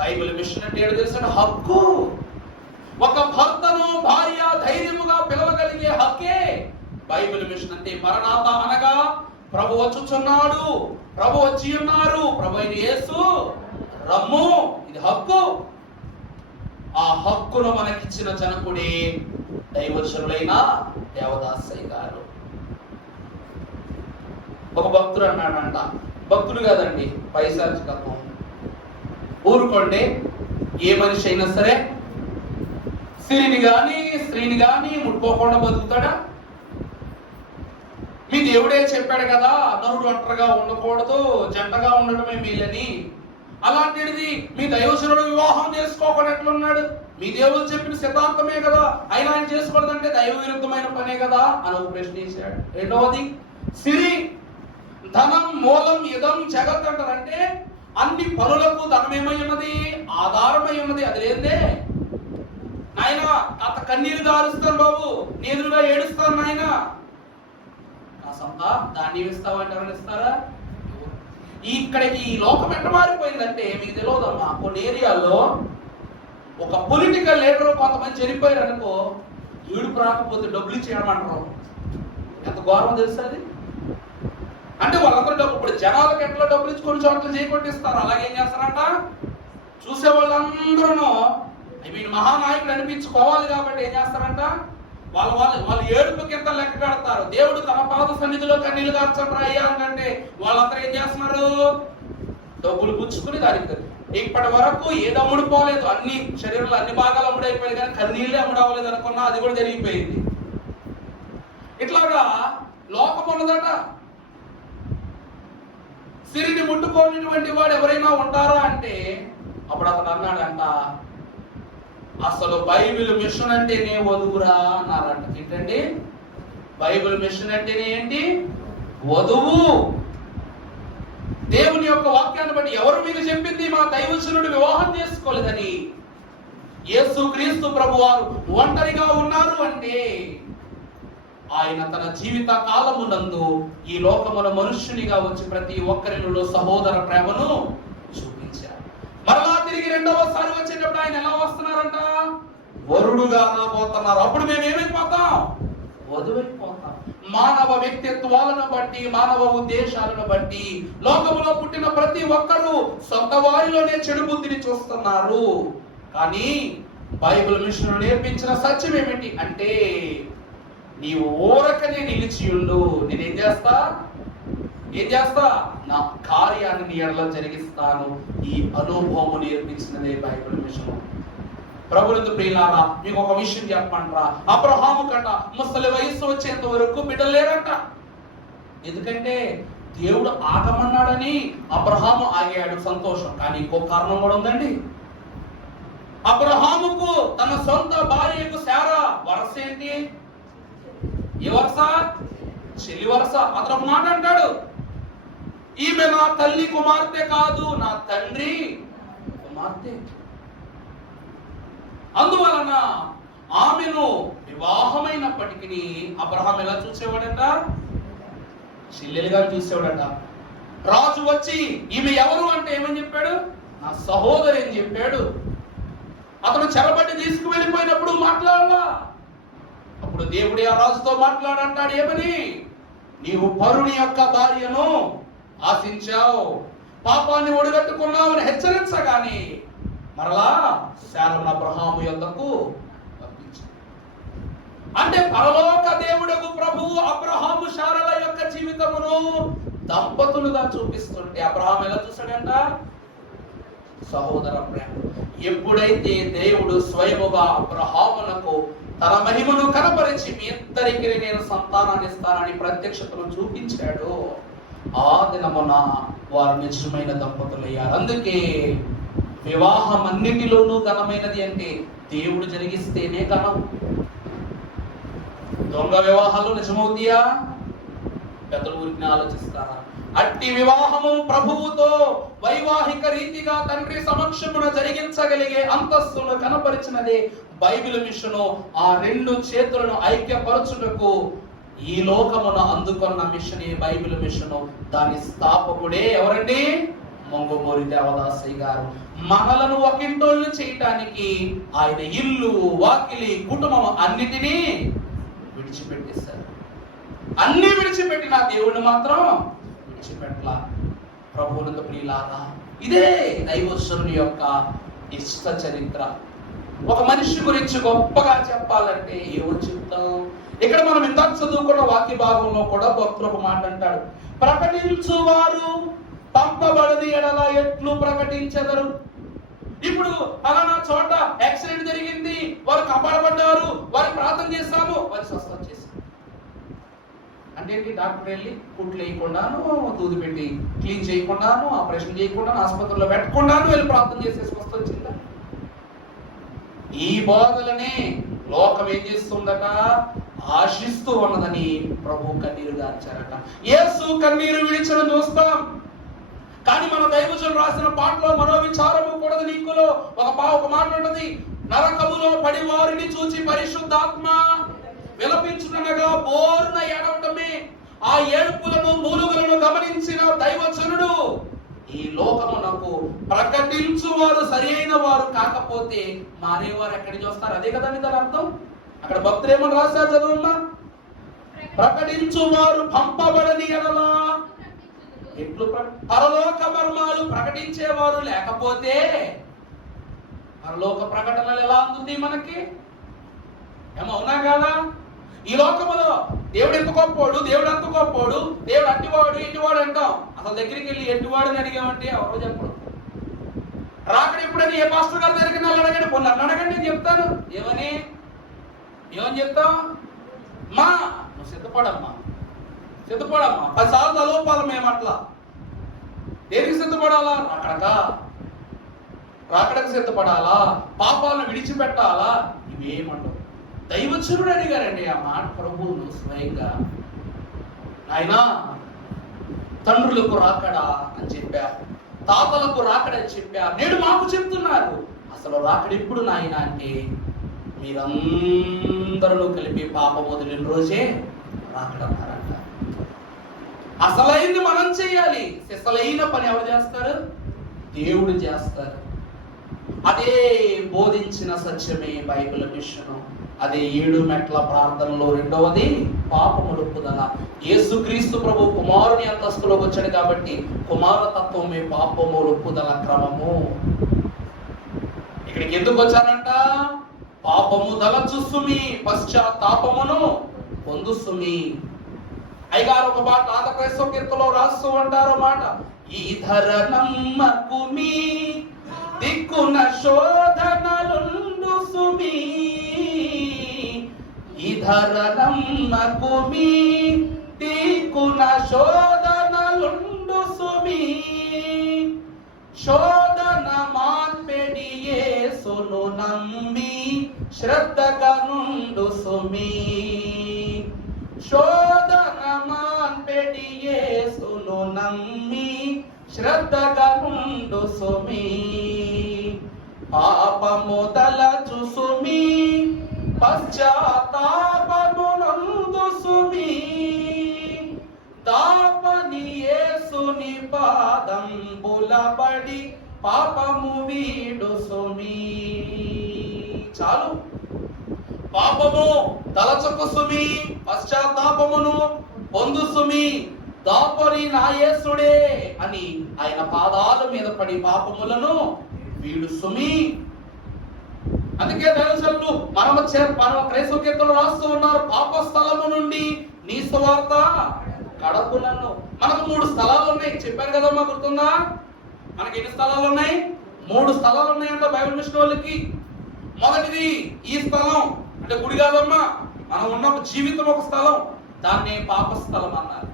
బైబిల్ మిషన్ అంటే ఏడు తెలుసు, హక్కు. ఒక భర్తను భార్య ధైర్యముగా పిలవగలిగే హక్కే బైబిల్ మిషన్ అంటే. మరణాత అనగా ప్రభు వచ్చుచున్నాడు, ప్రభు వచ్చి ఉన్నారు, ప్రభు అయిన యేసు రమ్ము, ఇది హక్కు. ఆ హక్కును మనకిచ్చిన జనకుడే దైవజనులైన దేవదాసయ్య గారు. ఒక భక్తుడు అన్నాడంట, భక్తుడు కాదండి, పైశాచికత్వం. ఊరుకోండి, ఏ మనిషి అయినా సరే స్త్రీని గాని ముట్టుకోకుండా బతుకుతాడా? మీ దేవుడే చెప్పాడు కదా, నరుడు ఒంటరిగా ఉండకూడదు, జంటగా ఉండటమే మేలని. అలాంటిది మీ దైవజనుడు వివాహం చేసుకోకుండా ఎట్లున్నాడు? మీ దేవుడు చెప్పిన సిద్ధాంతమే కదా, అయినా ఆయన చేసుకోలేదంటే దైవ విరుద్ధమైన పనే కదా అని ఒక ప్రశ్న వేశాడు. రెండవది, సిరి ధనం మూలం ఇదం జగత్ అంటారంటే అన్ని పనులకు ధనం ఏమై ఉన్నది? ఆధారమై ఉన్నది. అది లేదే నాయన అంత కన్నీరు దారుస్తాను బాబు, నీ ఎదురుగా ఏడుస్తాను నాయన, దాన్ని ఇస్తావంటే ఎవరైనా ఇస్తారా? ఇక్కడికి ఈ లోకం ఎట్ట మారిపోయిందంటే మీకు తెలియదమ్మా, కొన్ని ఏరియాల్లో ఒక పొలిటికల్ లీడర్ కొంతమంది చనిపోయారు అనుకో, ఏడుపు రాకపోతే డబ్బులు ఇచ్చేయమంటారు. ఎంత ఘోరం తెలుసు అది. అంటే వాళ్ళందరూ డబ్బు, ఇప్పుడు జనాలకు ఎట్లా డబ్బులు ఇచ్చి కొన్ని చోట్ల చేయకొట్టిస్తారు, అలాగే ఏం చేస్తారంట, చూసే వాళ్ళందరూ వీళ్ళు మహానాయకుడు అనిపించుకోవాలి కాబట్టి ఏం చేస్తారంట, వాళ్ళు ఏడుపు కింద లెక్క కడతారు. దేవుడు తన పాద సన్నిధిలో కన్నీళ్లు కార్చండి అయ్యా అంటే వాళ్ళందరూ ఏం చేస్తున్నారు? డబ్బులు పుచ్చుకుని దానికి ఇప్పటి వరకు ఏది అమ్ముడుపోలేదు, అన్ని శరీరంలో అన్ని భాగాలు అమ్ముడైపోయింది, కానీ కన్నీళ్ళే అమ్ముడవలేదు అనుకున్నా అది కూడా జరిగిపోయింది. ఇట్లాగా లోకం ఉన్నదట. సిరిని ముట్టుకోనిటువంటి వాడు ఎవరైనా ఉంటారా అంటే అప్పుడు అతను అన్నాడంట, అసలు బైబిల్ మిషన్ అంటేనే వధువురా అన్నారంట. ఏంటండి బైబిల్ మిషన్ అంటేనే ఏంటి? వధువు. దేవుని యొక్క వాక్యాన్ని బట్టి ఎవరు మీకు చెప్పింది మా దైవజనుడు వివాహం చేసుకోలేదని? యేసు క్రీస్తు ప్రభువారు ఒంటరిగా ఉన్నారు అంటే ఆయన తన జీవిత కాలమునందు ఈ లోకమున మనుష్యునిగా వచ్చి ప్రతి ఒక్కరిలో సహోదర ప్రేమను చూపించారు. మరలా తిరిగి రెండవసారి వచ్చేటప్పుడు ఆయన ఎలా వస్తున్నారంట? వరుడుగా రాబోతున్నారు. అప్పుడు మేము ఏమైపోతాం? వధువైపోతాం. మానవ వ్యక్తిత్వాలను బట్టి, మానవ ఉద్దేశాలను బట్టి లోకములో పుట్టిన ప్రతి ఒక్కరూ సొంత వారిలోనే చెడు బుద్ధిని చూస్తున్నారు. కానీ బైబిల్ మిషన్ నేర్పించిన సత్యం ఏమిటి అంటే, నీవు ఊరకనే నిలిచియుండు, నేనేం చేస్తా? నా కార్యాన్ని నీ ఎడల జరిగిస్తాను. ఈ అనుభవం నేర్పించినదే బైబిల్ మిషన్. ప్రభునందు ప్రియులారా, మీకు ఒక విషయం చెప్పమంటారా? అబ్రహాము కంట ముసలి వయస్సు వచ్చేంత వరకు బిడ్డలు లేరంట. ఎందుకంటే దేవుడు ఆగమన్నాడని అబ్రహాము ఆగాడు, సంతోషం. కానీ ఇంకో కారణం కూడా ఉందండి. అబ్రహాముకు తన సొంత భార్యకు శారా వరస ఏంటి? ఏ వరస? చెల్లి వరస. అతను ఒక మాట అంటాడు, ఈమె నా తల్లి కుమార్తె కాదు, నా తండ్రి కుమార్తె. అందువలన ఆమెను వివాహమైనప్పటికీ అబ్రహాం ఎలా చూసేవాడట? చెల్లెలుగా చూసేవాడట. రాజు వచ్చి ఈమె ఎవరు అంటే ఏమని చెప్పాడు? నా సహోదరి అని చెప్పాడు. అతను చెరబట్టి తీసుకువెళ్ళిపోయినప్పుడు మాట్లాడాలా? అప్పుడు దేవుడే ఆ రాజుతో మాట్లాడంటాడు, ఏమని? నీవు పరుని యొక్క భార్యను ఆశించావు, పాపాన్ని ఒడిగట్టుకున్నావని హెచ్చరించగాని మరలా శారను అబ్రహాము యొద్దకు పంపించాడు. అంటే పరలోక దేవుడకు ప్రభువు అబ్రహాము శారల యొక్క జీవితమును దంపతులుగా చూపిస్తుంటే అబ్రహాం ఎలా చూశాడంట? సహోదర ప్రేమ. ఎప్పుడైతే దేవుడు స్వయముగా అబ్రహామునకు తన మహిమను కనపరిచి మీ ఇద్దరికి నేను సంతానాన్ని ఇస్తానని ప్రత్యక్షతను చూపించాడు, ఆ దినమున వారు నిజమైన దంపతులయ్యారు. అందుకే వివాహం అన్నిటిలోనూ ఘనమైనది అంటే దేవుడు జరిగిస్తేనే ఘనం. దొంగ వివాహాలు నిజమవుతాయా? పెద్దలు ఊరికి ఆలోచిస్తారా? అట్టి వివాహము ప్రభువుతో వైవాహిక రీతిగా తండ్రి సమక్షమున జరిగించగలిగే అంతస్తును కనపరిచినదే బైబిల్ మిషను. ఆ రెండు చేతులను ఐక్యపరచుటకు ఈ లోకమును అందుకున్న మిషనే బైబిల్ మిషను. దాని స్థాపకుడే ఎవరండి? మంగమూరి దేవదాసయ్య గారు. మనలను ఒకింటోళ్ళు చేయటానికి ఆయన ఇల్లు, వాకిలి, కుటుంబం అన్నిటినీ విడిచిపెట్టేశారు. అన్ని విడిచిపెట్టిన దేవుడిని మాత్రం విడిచిపెట్టలా. ప్రభువునందు ప్రియులారా, ఇదే దైవోత్సవుని యొక్క ఇష్ట చరిత్ర. ఒక మనిషి గురించి గొప్పగా చెప్పాలంటే ఏమని చెప్తాం? ఇక్కడ మనం ఇందాక చదువుకున్న వాక్య భాగంలో కూడా భక్తులు ఒక మాట అంటాడు, ప్రకటించువారు పంపబడని ఎడల ఎట్లు ప్రకటించెదరు. ఇప్పుడు అలానా చోట యాక్సిడెంట్ జరిగింది, వారు కాపాడబడ్డారు, వారు ప్రార్థన చేస్తాము, వారి స్వస్థత చేశారు అంటే డాక్టర్ వెళ్ళి కుట్లు వేయకుండాను, దూది పెట్టి క్లీన్ చేయకుండాను, ఆపరేషన్ చేయకుండాను, ఆసుపత్రిలో పెట్టకుండాను వెళ్ళి ప్రార్థన చేసే స్వస్థత వచ్చిందా? ఈ బోధలనే లోకం ఏం చేస్తుందట? ఆశిస్తూ ఉన్నదని ప్రభు కన్నీరు గార్చారట. యేసు కన్నీరు విడిచడం చూస్తాం, కానీ మన దైవజనులు రాసిన పాటలో మనోవిచారము కూడదు నీకులో ఒక మాట ఉన్నది, నరకములో పడి వారిని చూచి పరిశుద్ధాత్మ విలపించునగా బోర్న ఏడవటమే. ఆ ఏడుపులను మూలుగులను గమనించిన దైవజనుడు ఈ లోకమునకు ప్రకటించువారు సరైన వారు కాకపోతే మానేవారు ఎక్కడికి వస్తారు? అదే కదండి దాని అర్థం. అక్కడ భక్తులు ఏమని రాశారు చదువున్నా? ప్రకటించువారు పంపబడని ఎడల ఎట్లు పరలోక మర్మాలు ప్రకటించేవారు లేకపోతే పరలోక ప్రకటనలు ఎలా అందుతుంది మనకి? ఏమవునా కాదా? ఈ లోకములో దేవుడు ఎంత గొప్పోడు, దేవుడు అంత గొప్పోడు, దేవుడు అట్టివాడు ఎట్టివాడు అంటాం. అసలు దగ్గరికి వెళ్ళి ఎట్టివాడని అడిగామంటే ఎవరో చెప్పడు. రాకడ ఎప్పుడని ఏ పాస్టర్ గారి దగ్గరికి నన్ను అడగండి, పొన్ను నన్ను అడగండి, నేను చెప్తాను. ఏమని చెప్తాం? మా నువ్వు సిద్ధపడమ్మా 10 సార్లు తలోపాలి. మేము అట్లా దేనికి సిద్ధపడాలా? రాకడకు సిద్ధపడాలా? పాపాలను విడిచిపెట్టాలా? ఇవేమంటావు? దైవజనుడు అడిగారండి ఆ మాట ప్రభువును స్వయంగా. ఆయన తండ్రులకు రాకడా అని చెప్పారు, తాతలకు రాకడని చెప్పారు, నేడు మాకు చెప్తున్నారు. అసలు రాకడ ఎప్పుడు నాయన అంటే మీరందరూ కలిపి పాపం వదిలిన రోజే రాకడన్నారంట. అసలైంది మనం చేయాలి. అసలైన పని ఎవరు చేస్తారు? దేవుడు చేస్తారు. అదే బోధించిన సత్యమే బైబిల్ మిషను. అదే 7 మెట్ల ప్రార్థనలో రెండవది పాపములుపుదల. యేసుక్రీస్తు ప్రభు కుమారుని అంతస్తులోకి వచ్చాడు కాబట్టి కుమారతత్వమే పాపములుపుదల క్రమము. ఇక్కడికి ఎందుకు వచ్చానంట? పాపము దలచుసుమి, పశ్చాత్తాపమును పొందుసుమి. అయ్యగారు ఒక మాట ఆంధ్రప్రదేశ్ కీర్తనలో రాస్తూ అంటారు మాట, ఈ ధర నమ్మకుమి దిక్కున శోధనలుండు సుమి, ఈ ధర నమ్మకుమి దిక్కున శోధనలుండు సుమి, శోధన మాన్పెడి యేసును నమ్మి శ్రద్ధగా నుండు సుమి, శోధన మాన్పెడి యేసును నమ్మి శ్రద్ధగా నుండు సుమి, పాపము తలచు సుమి పశ్చాత్తాపమునందు సుమి, దాపని యేసుని పాదంబులబడి పాపము వీడు సుమి. చాలు. పాపము తలచకు సుమి, పశ్చాత్తాపమును పొందు సుమి, దాపరి నా యేసుడే అని ఆయన పాదాల మీద పడి పాపములను వీడు సుమి. అందుకే దైవజనులు మన క్రైస్తవ కీర్తనలు రాస్తూ ఉన్నారు, పాప స్థలము నుండి నీ సువార్త కడపులను. మనకు 3 స్థలాలు ఉన్నాయి, చెప్పారు కదమ్మా, గుర్తుందా? మనకి ఎన్ని స్థలాలు ఉన్నాయి? 3 స్థలాలు ఉన్నాయంట బైబిల్ మిషన్ వాళ్ళకి. మొదటిది ఈ స్థలం, అంటే గుడి కాదమ్మా, మనం ఉన్న ఒక జీవితం ఒక స్థలం, దాన్ని పాప స్థలం అన్నారు.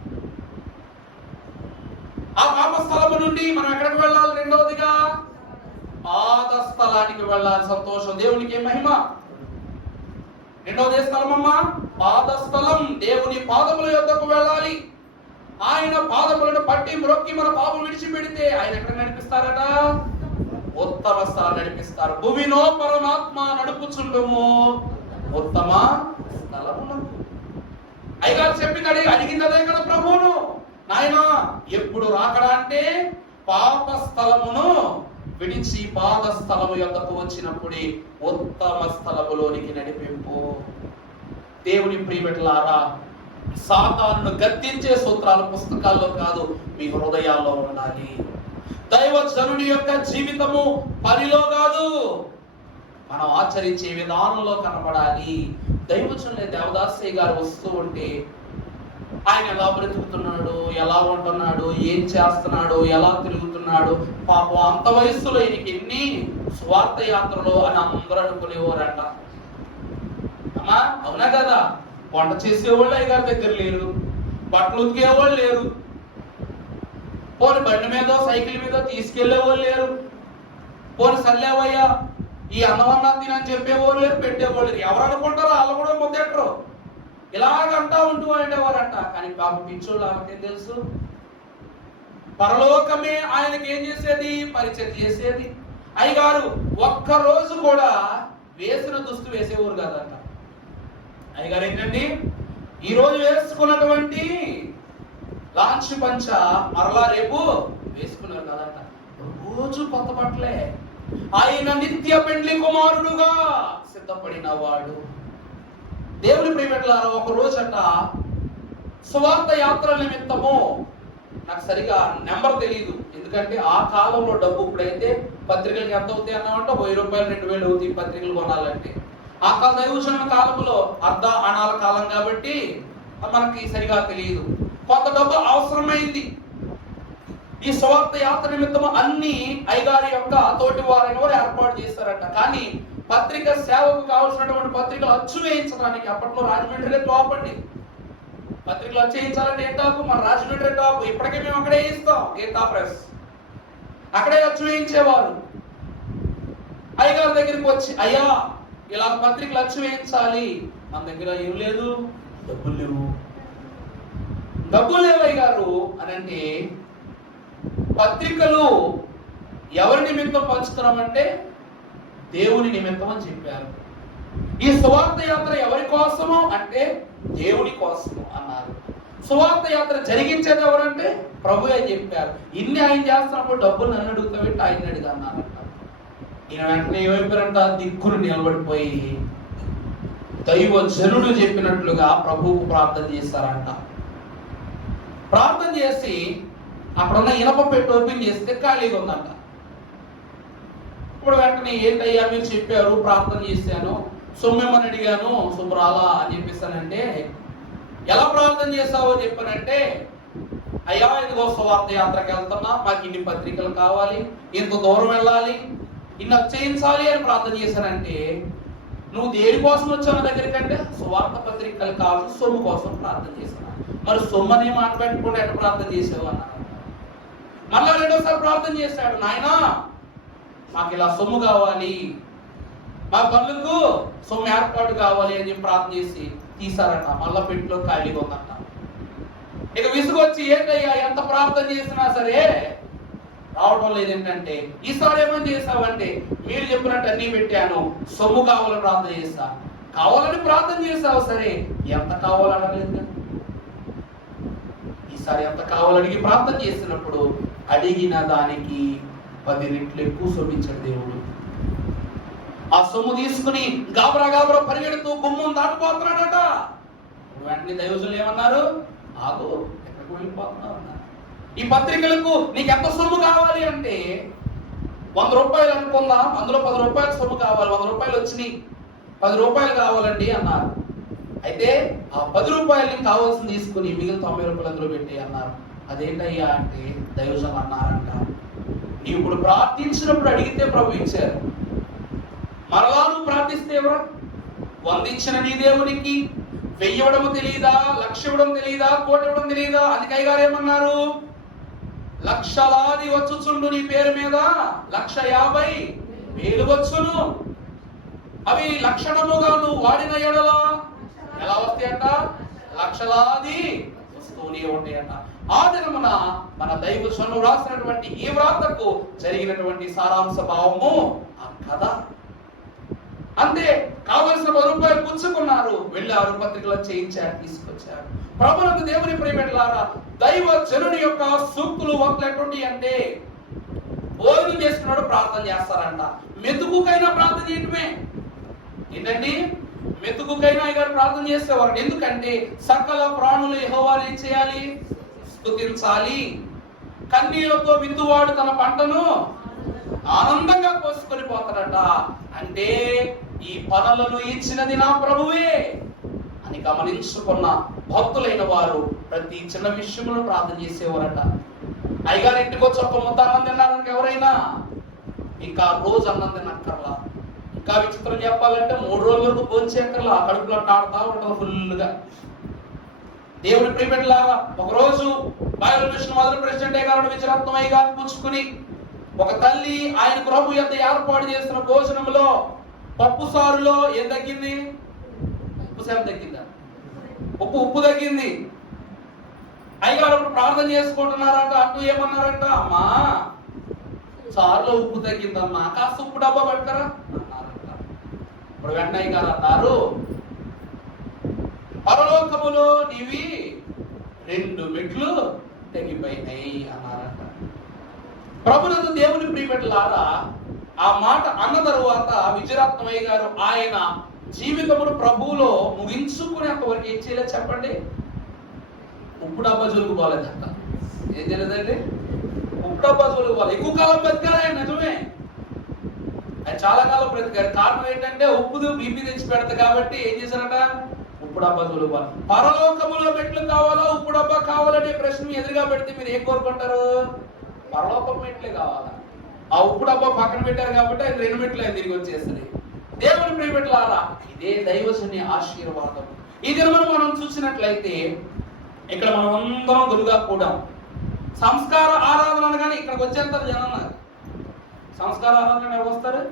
ఆ పాప స్థలము నుండి మనం ఎక్కడికి వెళ్ళాలి? రెండవదిగా పాద స్థలానికి వెళ్ళాలి. సంతోషం, దేవునికి మహిమ. రెండవది స్థలమమ్మా, పాద స్థలం. దేవుని పాదముల యొద్దకు వెళ్ళాలి. ఆయన పాదములను పట్టి మ్రొక్కి మన పాపం విడిచిపెడితే ఆయన ఎక్కడ నడిపిస్తారట? ఉత్తమ స్థలం నడిపిస్తారు. భూమిలో పరమాత్మ నడుపుచుండము ఉత్తమ స్థలమును. అయ్యగారు చెప్పింది అడిగింది అదే కదా ప్రభువును, నాయన ఎప్పుడు రాకడా అంటే పాప స్థలమును విడిచి పాద స్థలము యొద్దకు వచ్చినప్పుడే ఉత్తమ స్థలములోనికి నడిపింపు. దేవుని ప్రియమిట్లారా, సాతానును గద్దించే సూత్రాలు పుస్తకాల్లో కాదు, మీ హృదయాల్లో ఉండాలి. దైవజనుడి యొక్క జీవితము పనిలో కాదు, మనం ఆచరించే విధానంలో కనబడాలి. దైవజనులే దేవదాసయ్య గారు వస్తూ ఉంటే ఆయన ఎలా బ్రతుకుతున్నాడు, ఎలా ఉంటున్నాడు, ఏం చేస్తున్నాడు, ఎలా తిరుగుతున్నాడు, పాపం అంత వయస్సులో ఈయనకి ఎన్ని స్వార్థ యాత్రలు అని అందరూ అనుకునేవారంట. అమ్మా అవునా కదా? వంట చేసేవాళ్ళు అయ్యగారి దగ్గర లేరు, బట్టలు ఉతికేవాళ్ళు లేరు, పోని బండి మీద సైకిల్ మీద తీసుకెళ్లేవాళ్ళు లేరు, పోని సర్లేవయ్యా ఈ అన్నవన్నా తినని చెప్పేవాళ్ళు లేరు, పెట్టేవాళ్ళు లేరు. ఎవరు అనుకుంటారో వాళ్ళు కూడా మొదలెట్టరు, ఇలాగంటా ఉంటూ ఉండేవారంట. కానీ పాప పిచ్చోళ్ళు ఆమెకేం తెలుసు? పరలోకమే ఆయనకి ఏం చేసేది? పరిచయం చేసేది. అయ్యగారు ఒక్క రోజు కూడా వేసిన దుస్తు వేసేవారు కాదంట. అయ్యగారు ఏంటండి, ఈ రోజు వేసుకున్నటువంటి లాంచ్ పంచ మరలా రేపు వేసుకున్నారు కదంట. రోజు కొత్త బట్టలే. ఆయన నిత్య పెండ్లి కుమారుడుగా సిద్ధపడిన వాడు. దేవుని ప్రియమిట్లారా, ఒక రోజట సువార్త యాత్ర నిమిత్తము, నాకు సరిగా నెంబర్ తెలియదు, ఎందుకంటే ఆ కాలంలో డబ్బు ఇప్పుడైతే పత్రికలకి ఎంత అవుతాయి అన్నామంటే 1000 రూపాయలు 2000 అవుతాయి పత్రికలు కొనాలంటే. ఆ కాల దైవజన కాలంలో అర్ధ అణాల కాలం కాబట్టి మనకి సరిగా తెలియదు. కొంత డబ్బు అవసరమైంది. ఈ సువార్త యాత్ర నిమిత్తము అన్ని అయ్యగారి యొక్క తోటి వారైన వారు ఏర్పాటు చేస్తారట. కానీ పత్రిక సేవకు కావాల్సినటువంటి పత్రికలు అచ్చు వేయించడానికి అప్పట్లో రాజమండ్రి టాప్ అండి. పత్రికలు అచ్చు వేయించాలంటే ఏ టాప్? మన రాజమండ్రి టాప్. ఇప్పటికే మేము అక్కడే ఇస్తాం, గీతా ప్రెస్. అక్కడే అచ్చు వేయించేవారు. అయ్యగారి దగ్గరికి వచ్చి, అయ్యా ఇలా పత్రికలు అచ్చు వేయించాలి, మన దగ్గర ఏం లేదు, డబ్బులు లేవు. డబ్బులు లేవు అయ్యగారు అని అంటే, పత్రికలు ఎవరి నిమిత్తం పంచుతున్నామంటే దేవుని నిమిత్తం అని చెప్పారు. ఈ సువార్త యాత్ర ఎవరి కోసము అంటే దేవుని కోసము అన్నారు. సువార్త యాత్ర జరిగించేది ఎవరంటే ప్రభు అని చెప్పారు. ఇన్ని ఆయన చేస్తున్నప్పుడు డబ్బులు నన్ను అడుగుతామంటే ఆయన అడిగా అన్నారంట. ఈయన వెంటనే ఏమైపోయారంట, దిక్కును నిలబడిపోయి దైవజనుడు చెప్పినట్లుగా ప్రభువుకు ప్రార్థన చేస్తారంట. ప్రార్థన చేసి అక్కడున్న ఇనప పెట్టి ఓపెన్ చేస్తే ఖాళీగా ఉందంట. ఇప్పుడు వెంటనే ఏంటయ్యా మీరు చెప్పారు, ప్రార్థన చేశాను, సొమ్మని అడిగాను, శుభ్రాలా అని చెప్పేసానంటే, ఎలా ప్రార్థన చేస్తావో చెప్పానంటే, అయ్యా ఇదిగో సువార్త యాత్రకి వెళ్తున్నా, మాకు ఇన్ని పత్రికలు కావాలి, ఇంత దూరం వెళ్ళాలి, ఇన్ని చేయించాలి అని ప్రార్థన చేశానంటే, నువ్వు దేనికోసం వచ్చావు నా దగ్గరికి అంటే సువార్త పత్రికలు కావాలి, సొమ్ము కోసం ప్రార్థన చేశాను. మరి సొమ్మని మాట పెట్టుకుంటే ఎట్లా ప్రార్థన చేసావు అన్నాను. మళ్ళా రెండోసారి ప్రార్థన చేశాడు, నాయనా మాకు ఇలా సొమ్ము కావాలి, మా పనులకు సొమ్ము ఏర్పాటు కావాలి అని చెప్పి ప్రార్థన చేసి తీసారట. మళ్ళా పెట్టిలో ఖాళీగా ఉందంట. ఇక విసుగొచ్చి ఏంటయ్యా ఎంత ప్రార్థన చేసినా సరే రావడం లేదేంటంటే, ఈసారి ఏమని చేసావంటే, మీరు చెప్పినట్టు అన్ని పెట్టాను, సొమ్ము కావాలని ప్రార్థన చేస్తా. కావాలని ప్రార్థన చేసావు సరే, ఎంత కావాలనలేదు. ఈసారి ఎంత కావాలడిగి ప్రార్థన చేసినప్పుడు అడిగిన దానికి 10 రెట్లు ఎక్కువ శోభించాడు దేవుడు. ఆ సొమ్ము తీసుకుని గాబరా గాబరా పరిగెడుతూ గుమ్మం దాటిపోతున్నాడట. వెంటనే దైవజనులు ఏమన్నారు? ఆగు, ఎక్కడికి వెళ్ళిపోతున్నావు అన్నారు. ఈ పత్రికలకు నీకు ఎంత సొమ్ము కావాలి అంటే 100 రూపాయలు అనుకుందాం, అందులో 10 రూపాయల సొమ్ము కావాలి. 100 రూపాయలు వచ్చినాయి, 10 రూపాయలు కావాలండి అన్నారు. అయితే ఆ 10 రూపాయలని కావాల్సింది తీసుకుని మిగిలిన 90 రూపాయలు అందులో పెట్టి అన్నారు. అదేంటయ్యా అంటే దైవజనం అన్నారంట, నీవు ఇప్పుడు ప్రార్థించినప్పుడు అడిగితే ప్రభు ఇచ్చారు, మరలా నువ్వు ప్రార్థిస్తే ఎవరు? 100 ఇచ్చిన నీ దేవునికి 1000 ఇవ్వడం తెలియదా, 1,00,000 ఇవ్వడం తెలియదా, 1,00,00,000 ఇవ్వడం తెలియదా? అందుకే అయ్యగారు ఏమన్నారు? లక్షలాది వచ్చుచుండు నీ పేరు మీద, 1,50,000 వచ్చును. అవి లక్షణముగా నువ్వు వాడిన ఎడల ఎలా వస్తాయంట? లక్షలాది వస్తూనే ఉంటాయంట. ఆ దినమున మన దైవజనులు రాసినటువంటి ఈ వ్రాతకు జరిగినటువంటి సారాంశ భావము ఆ కథ. అంతే, కావలసిన 10 రూపాయలు పుచ్చుకున్నారు, వెళ్ళారు, పత్రికలో చేయించారు, తీసుకొచ్చారు. ప్రభువునందు దేవుని ప్రియబిడ్డలారా, దైవ జనుని యొక్క సూక్తులు వంతులు ఎటువంటి అంటే భోజనం చేస్తున్నాడు ప్రార్థన చేస్తారంట. మెతుకుకైనా ప్రార్థన చేయటమే. ఏంటండి? మెతుకుకైనా అయ్యగారు ప్రార్థన చేసేవారు. ఎందుకంటే సకల ప్రాణులు యెహోవాను ఏం చేయాలి? స్తుతించాలి. కన్నీళ్లతో విత్తువాడు తన పంటను ఆనందంగా కోసుకొని పోతాడట. అంటే ఈ పనులను ఇచ్చినది నా ప్రభువే అని గమనించుకున్న భక్తులైన వారు ప్రతి చిన్న విషయంలో ప్రార్థన చేసేవారట. అయ్యగారు ఇంటికి వచ్చి ఒక ముద్ద అన్నం తిన్నారని ఎవరైనా ఇంకా రోజు అన్నం తినక్కర్లా. ఇంకా విచిత్రం చెప్పాలంటే 3 రోజుల వరకు భోంచేయక్కర్లా, కడుపులో ఆడుతూ ఉంటుంది ఫుల్గా. దేవుని ప్రియబిడ్డలారా, ఒకరోజు బైబిల్ మిషన్ మొదటి ప్రెసిడెంట్ అయ్యగారు విజయరత్నమయ్య గారు పుచ్చుకుని ఒక తల్లి ఆయన ప్రభు యొక్క ఏర్పాటు చేసిన భోజనంలో పప్పు సారులో ఏం తగ్గింది? ఉప్పు శాతం తగ్గిందా? ఉప్పు తగ్గింది. అయ్యగారు ప్రార్థన చేసుకుంటున్నారట. అంటూ ఏమన్నారంట? అమ్మా, సారులో ఉప్పు తగ్గిందమ్మా, కాస్త ఉప్పు డబ్బా పట్టుకరా అన్నారంట. ఇప్పుడు వెంటనే అయ్యగారు అన్నారు, పరలోకములో నీవి 2 మెట్లు తగ్గిపోయినాయి అన్నారంట. ప్రభునందు దేవుని ప్రియబిడ్డలారా, ఆ మాట అన్న తరువాత విజయరత్నమయ్య గారు ఆయన జీవితమును ప్రభువులో ముగించుకునేంత వరకు ఏం చేయలేదు చెప్పండి? ఉప్పు డబ్బా జరుగుకోలేదంట. ఏం చేయలేదండి? ఉప్పు డబ్బా జరుగుకోవాలి. ఎక్కువ కాలం బతికారు ఆయన, నిజమే. ఆయన చాలా కాలం బ్రతికారు. కారణం ఏంటంటే ఉప్పు బీపీ తెచ్చి పెడతా కాబట్టి ఏం చేశారట? ఉప్పు డబ్బా జరుగుకోవాలి. పరలోకములో మెట్లు కావాలా, ఉప్పు డబ్బా కావాలనే ప్రశ్న ఎదురుగా పెడితే మీరు ఏం కోరుకుంటారు? పరలోకం మెట్లే కావాలా. ఆ ఉప్పు డబ్బా పక్కన పెట్టారు కాబట్టి ఆయన 2 మెట్లు ఆయన తిరిగి వచ్చేస్తుంది. దేవుని ప్రియబిడ్డలారా, ఇదే దైవజనుని ఆశీర్వాదం. ఈ దినమును మనం చూసినట్లయితే ఇక్కడ మనం అందరం గురుగా కూడా సంస్కార ఆరాధన అనగానే ఇక్కడికి వచ్చేంత జనం ఉన్నారు. సంస్కార ఆరాధన ఎవరు వస్తారు?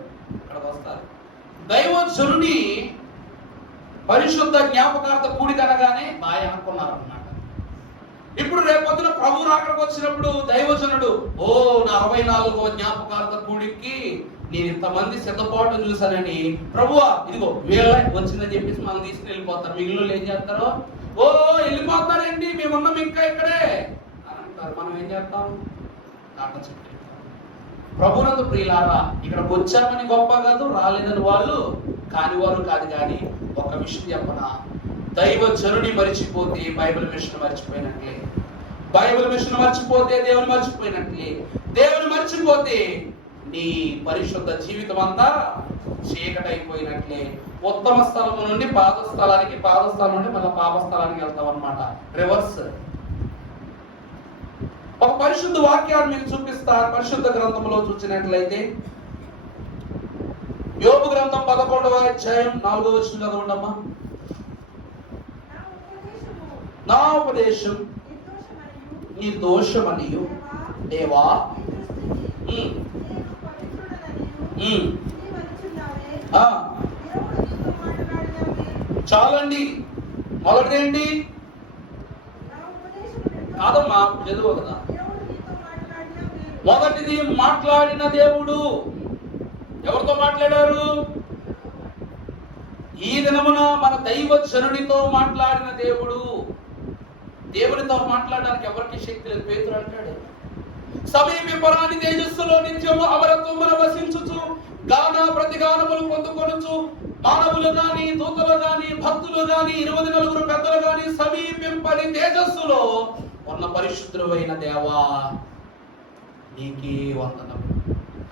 ఇక్కడికి వస్తారు. దైవజనుని పరిశుద్ధ జ్ఞాపకార్థ కూడిక అనగానే బాయ్ అనుకున్నారు అన్నమాట. ఇప్పుడు రేపొద్దున ప్రభు రాకడకు వచ్చినప్పుడు దైవజనుడు, ఓ నా 64వ జ్ఞాపకార్థ కూడికి నేను ఇంతమంది సిద్ధపాటు చూశానని, ప్రభువా ఇదిగో వీళ్ళ వచ్చిందని చెప్పేసి మనం తీసుకుని వెళ్ళిపోతారు. మిగిలిన ఏం చేస్తారో, ఓ వెళ్ళిపోతారండి, మేమున్నాం ఇంకా ఇక్కడే అని అంటారు. మనం ఏం చేస్తాం? కాట చుట్టూ. ప్రభునందు ప్రియులారా, ఇక్కడికి వచ్చామని గొప్ప కాదు, రాలేదని వాళ్ళు కానివారు కాదు. కానీ ఒక విషయం చెప్పనా, దైవజనుని మరిచిపోతే బైబిల్ మిషన్ మర్చిపోయినట్లే. బైబిల్ మిషన్ మర్చిపోతే దేవుని మర్చిపోయినట్లే. దేవుని మర్చిపోతే నీ పరిశుద్ధ జీవితం అంతా చీకటైపోయినట్లే. ఉత్తమ స్థలం నుండి పాదస్థలానికి, పాదస్థలం నుండి మళ్ళీ పాపస్థలానికి వెళ్తాం అన్నమాట. రివర్స్. ఒక పరిశుద్ధ వాక్యాన్ని మీకు చూపిస్తా. పరిశుద్ధ గ్రంథంలో చూసినట్లయితే యోబు గ్రంథం 11వ అధ్యాయం 4వ వచనం చదవండమ్మా. నా ఉపదేశం నిర్దోషమనియు దేవా చాలండి. మొదటిదేంటి? కాదమ్మా, చదువు కదా. మొదటిది మాట్లాడిన దేవుడు. ఎవరితో మాట్లాడారు? ఈ దినమున మన దైవజనునితో మాట్లాడిన దేవుడు. దేవునితో మాట్లాడడానికి ఎవరికి శక్తి లేదు. పేతురు అంటాడు, సమీపింపరాని తేజస్సులో నిత్యము అమరత్వమున వసించుచు గాన ప్రతిగానములు పొందుకొనుచు మానవులు గాని, దూతలు గాని, భక్తులు గాని, 24 పెద్దలు గాని సమీపింపని తేజస్సులో ఉన్న పరిశుద్ధుడైన దేవా నీకే వందనం.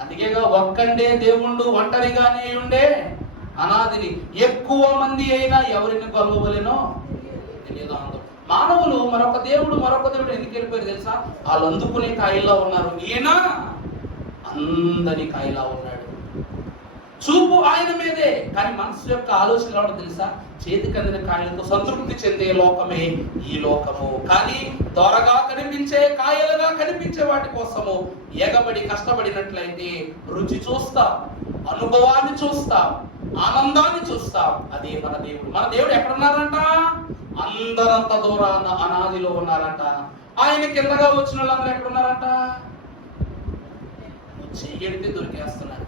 అందుకేగా ఒక్కండే దేవుండు ఒంటరిగానే ఉండే అనాదిని, ఎక్కువ మంది అయినా ఎవరిని కొలవలేనో తెలియదు. మానవులు మరొక దేవుడు ఎందుకు వెళ్ళిపోయారు తెలుసా? వాళ్ళు అందుకునే కాయలా ఉన్నారు, ఈయన అందరి కాయలా ఉన్నాడు. చూపు ఆయన మీదే, కానీ మనసు యొక్క ఆలోచన ఎవడో తెలుసా? చేతికి అందిన కాయలతో సంతృప్తి చెందే లోకమే ఈ లోకము. కానీ త్వరగా కనిపించే కాయలుగా కనిపించే వాటి కోసము ఎగబడి కష్టపడినట్లయితే రుచి చూస్తాం, అనుభవాన్ని చూస్తాం, ఆనందాన్ని చూస్తాం. అదే మన దేవుడు. మన దేవుడు ఎక్కడున్నారంట? అందరంత దూరాన అనాదిలో ఉన్నారంట. ఆయన కిందగా వచ్చిన వాళ్ళందరూ ఎక్కడున్నారంట? చెయ్యడితే దొరికేస్తున్నారు.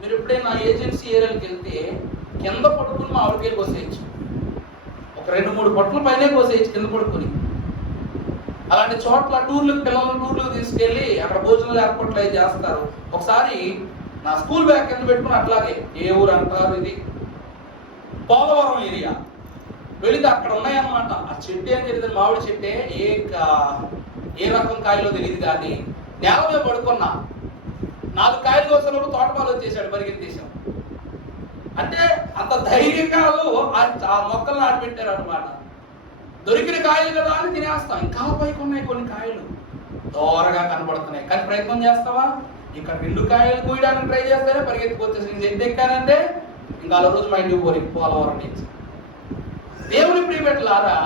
మీరు ఎప్పుడైనా ఏజెన్సీ ఏరియాకి వెళ్తే కింద పడుకుని మామిడికాయలు కోసేయచ్చు, ఒక 2-3 పొట్ల పైనే కోసేయచ్చు కింద పడుకుని. అలాంటి చోట్ల పిల్లలను టూర్లకు తీసుకెళ్లి అక్కడ భోజనాలు ఏర్పాట్లు అవి చేస్తారు. ఒకసారి నా స్కూల్ బ్యాగ్ కింద పెట్టుకుని అట్లాగే, ఏ ఊరు అంటారు ఇది, పోలవరం ఏరియా వెళితే అక్కడ ఉన్నాయన్నమాట. ఆ చెట్టు ఏం తెలియదు, మామిడి చెట్టే, ఏ రకం కాయలో తెలియదు, కానీ నేల మీద పడుకున్నా 4 కాయలు కోసినప్పుడు తోటమాలు వచ్చేసాడు, పరిగెత్తేసాం. అంటే అంత ధైర్యం కాదు, ఆ మొక్కలు నాటిపెట్టారు అనమాట. దొరికిన కాయలు కదా అని తినేస్తాం. ఇంకా పైకి ఉన్నాయి కొన్ని కాయలు దూరగా కనపడుతున్నాయి, కానీ ప్రయత్నం చేస్తావా? ఇక్కడ 2 కాయలు కూయడానికి ట్రై చేస్తారే పరిగెత్తుకొచ్చేసి నేను ఎంత ఎక్కానంటే ఇంకా ఆ రోజు మా ఇంటికి పోలవరం నుంచి. దేవుని ప్రియబిడ్డలారా,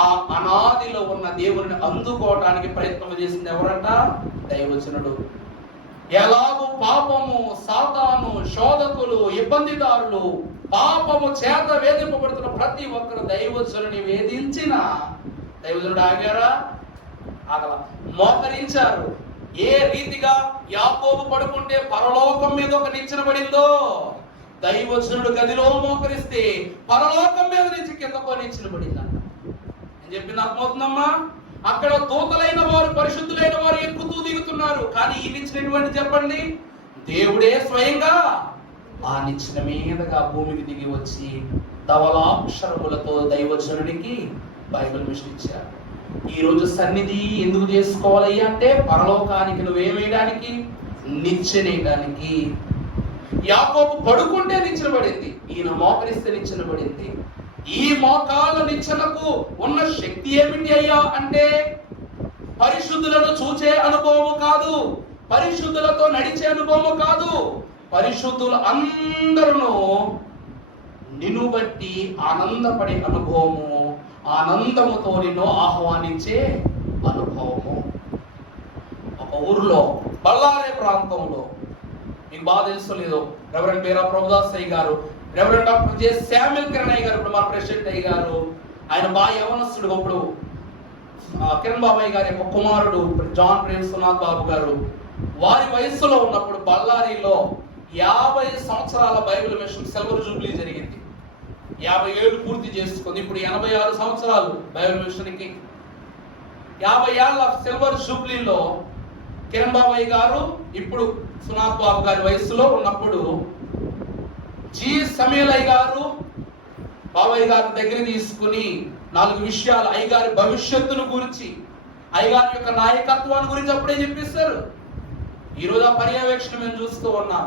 ఆ అనాదిలో ఉన్న దేవుని అందుకోవటానికి ప్రయత్నం చేసింది ఎవరంట? దైవజనుడు. ఎలాగూ పాపము, సాతాను, శోధకులు, ఇబ్బందిదారులు, పాపము చేత వేధింపబడుతున్న ప్రతి ఒక్కరు దైవజనుని వేధించిన దైవజనుడు ఆగారా? ఆగల. మోకరించారు. ఏ రీతిగా యాకోబు పడుకుంటే పరలోకం మీద ఒక నిచ్చెన పడిందో, దైవజనుడు గదిలో మోకరిస్తే పరలోకం మీద నుంచి కిందకో నిచ్చెన పడిందంట. నేను చెప్పింది అర్థమవుతుందమ్మా? అక్కడ దూతలైన వారు, పరిశుద్ధులైన వారు ఎక్కుతూ దిగుతున్నారు, కానీ ఈ నిచ్చినటువంటి చెప్పండి, దేవుడే స్వయంగా ఆ నిచ్చెన మీదగా భూమికి దిగి వచ్చి ధవళాక్షరములతో దైవజనుడికి బైబిల్ మిషన్ ఇచ్చారు. ఈ రోజు సన్నిధి ఎందుకు చేసుకోవాలి అంటే పరలోకానికి నువ్వేమేయడానికి, నిచ్చెనేయడానికి. యాకోబు పడుకుంటే నిచ్చెన పడింది, ఈయన మోకరిస్తే నిచ్చెన పడింది. ఈ మోకాల నిచ్చెనకు ఉన్న శక్తి ఏమిటి అయ్యా అంటే పరిశుద్ధులను చూచే అనుభవము కాదు, పరిశుద్ధులతో నడిచే అనుభవము కాదు, పరిశుద్ధులు అందరూ నిన్ను బట్టి ఆనందపడే అనుభవము, ఆనందముతో నిన్ను ఆహ్వానించే అనుభవము. ఒక ఊరిలో బళ్ళారే ప్రాంతంలో, మీకు బాగా తెలుసుకోలేదు, రెవరెండ్ బీరా ప్రభుదాస్ అయ్య గారు, reverend doctor J Samuel Kiran అయ్య గారు, ఇప్పుడు మన ప్రెసిడెంట్ అయ్య గారు, ఆయన బాగా యవనస్తుడు. ఇప్పుడు కిరణ్ బాబాయ్ గారి యొక్క కుమారుడు జాన్ ప్రేమనాథ్ బాబు గారు వారి వయస్సులో ఉన్నప్పుడు బళ్ళారిలో 50 సంవత్సరాల బైబిల్ మిషన్ సిల్వర్ జూబ్లీ జరిగింది. 50 ఏళ్ళు పూర్తి చేసుకుంది. ఇప్పుడు 86 సంవత్సరాలు బైబిల్ మిషన్కి. 50 ఏళ్ల సిల్వర్ జూబ్లీలో కిరణ్ బాబాయ్ గారు ఇప్పుడు సునాథ్ బాబు గారి వయస్సులో ఉన్నప్పుడు జి సమీలయ్య గారు బాబాయ్ గారి దగ్గర తీసుకుని 4 విషయాలు అయ్యగారి భవిష్యత్తును గురించి, అయ్యగారి యొక్క నాయకత్వాన్ని గురించి అప్పుడే చెప్పిస్తారు. ఈరోజు ఆ పర్యవేక్షణ మేము చూస్తూ ఉన్నాం.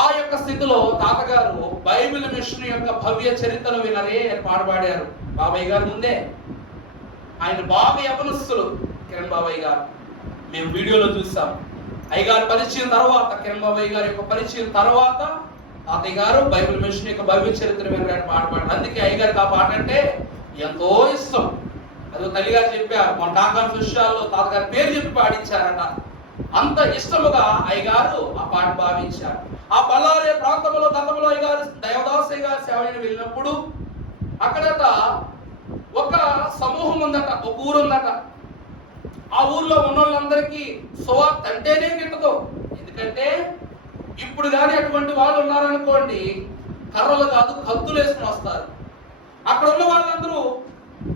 ఆ యొక్క స్థితిలో తాతగారు బైబిల్ మిషన్ యొక్క భవ్య చరిత్రను వినరే పాడబడారు బాబాయ్ గారు ముందే. ఆయన బాగా యవనస్తులు కిరణ్ బాబాయ్ గారు, మేము వీడియోలో చూస్తాం. అయ్యగారి పరిచయం తర్వాత, కిరణ్ బాబాయ్ గారి యొక్క పరిచయం తర్వాత తాతయ్య గారు బైబిల్ మిషన్ యొక్క భవ్య చరిత్ర వినరాని పాడబడ్డారు. అందుకే అయ్యగారికి ఆ పాట అంటే ఎంతో ఇష్టం. అది తల్లిగారు చెప్పారు, మన టాకాన్ విషయాల్లో తాతగారి పేరు చెప్పి పాడించారట. అంత ఇష్టముగా అయ్యగారు ఆ పాట భావించారు. ఆ బళ్ళారే ప్రాంతంలో గతంలో అయ్యగారు దైవదాస్ గారు సేవని వెళ్ళినప్పుడు అక్కడట ఒక సమూహం ఉందట, ఒక ఊరు ఉందట. ఆ ఊర్లో ఉన్న వాళ్ళందరికీ సువార్త అంటేనే గిట్టదు. ఎందుకంటే ఇప్పుడు కానీ అటువంటి వాళ్ళు ఉన్నారనుకోండి, కర్రలు కాదు కత్తులు వేసుకుని వస్తారు. అక్కడ ఉన్న వాళ్ళందరూ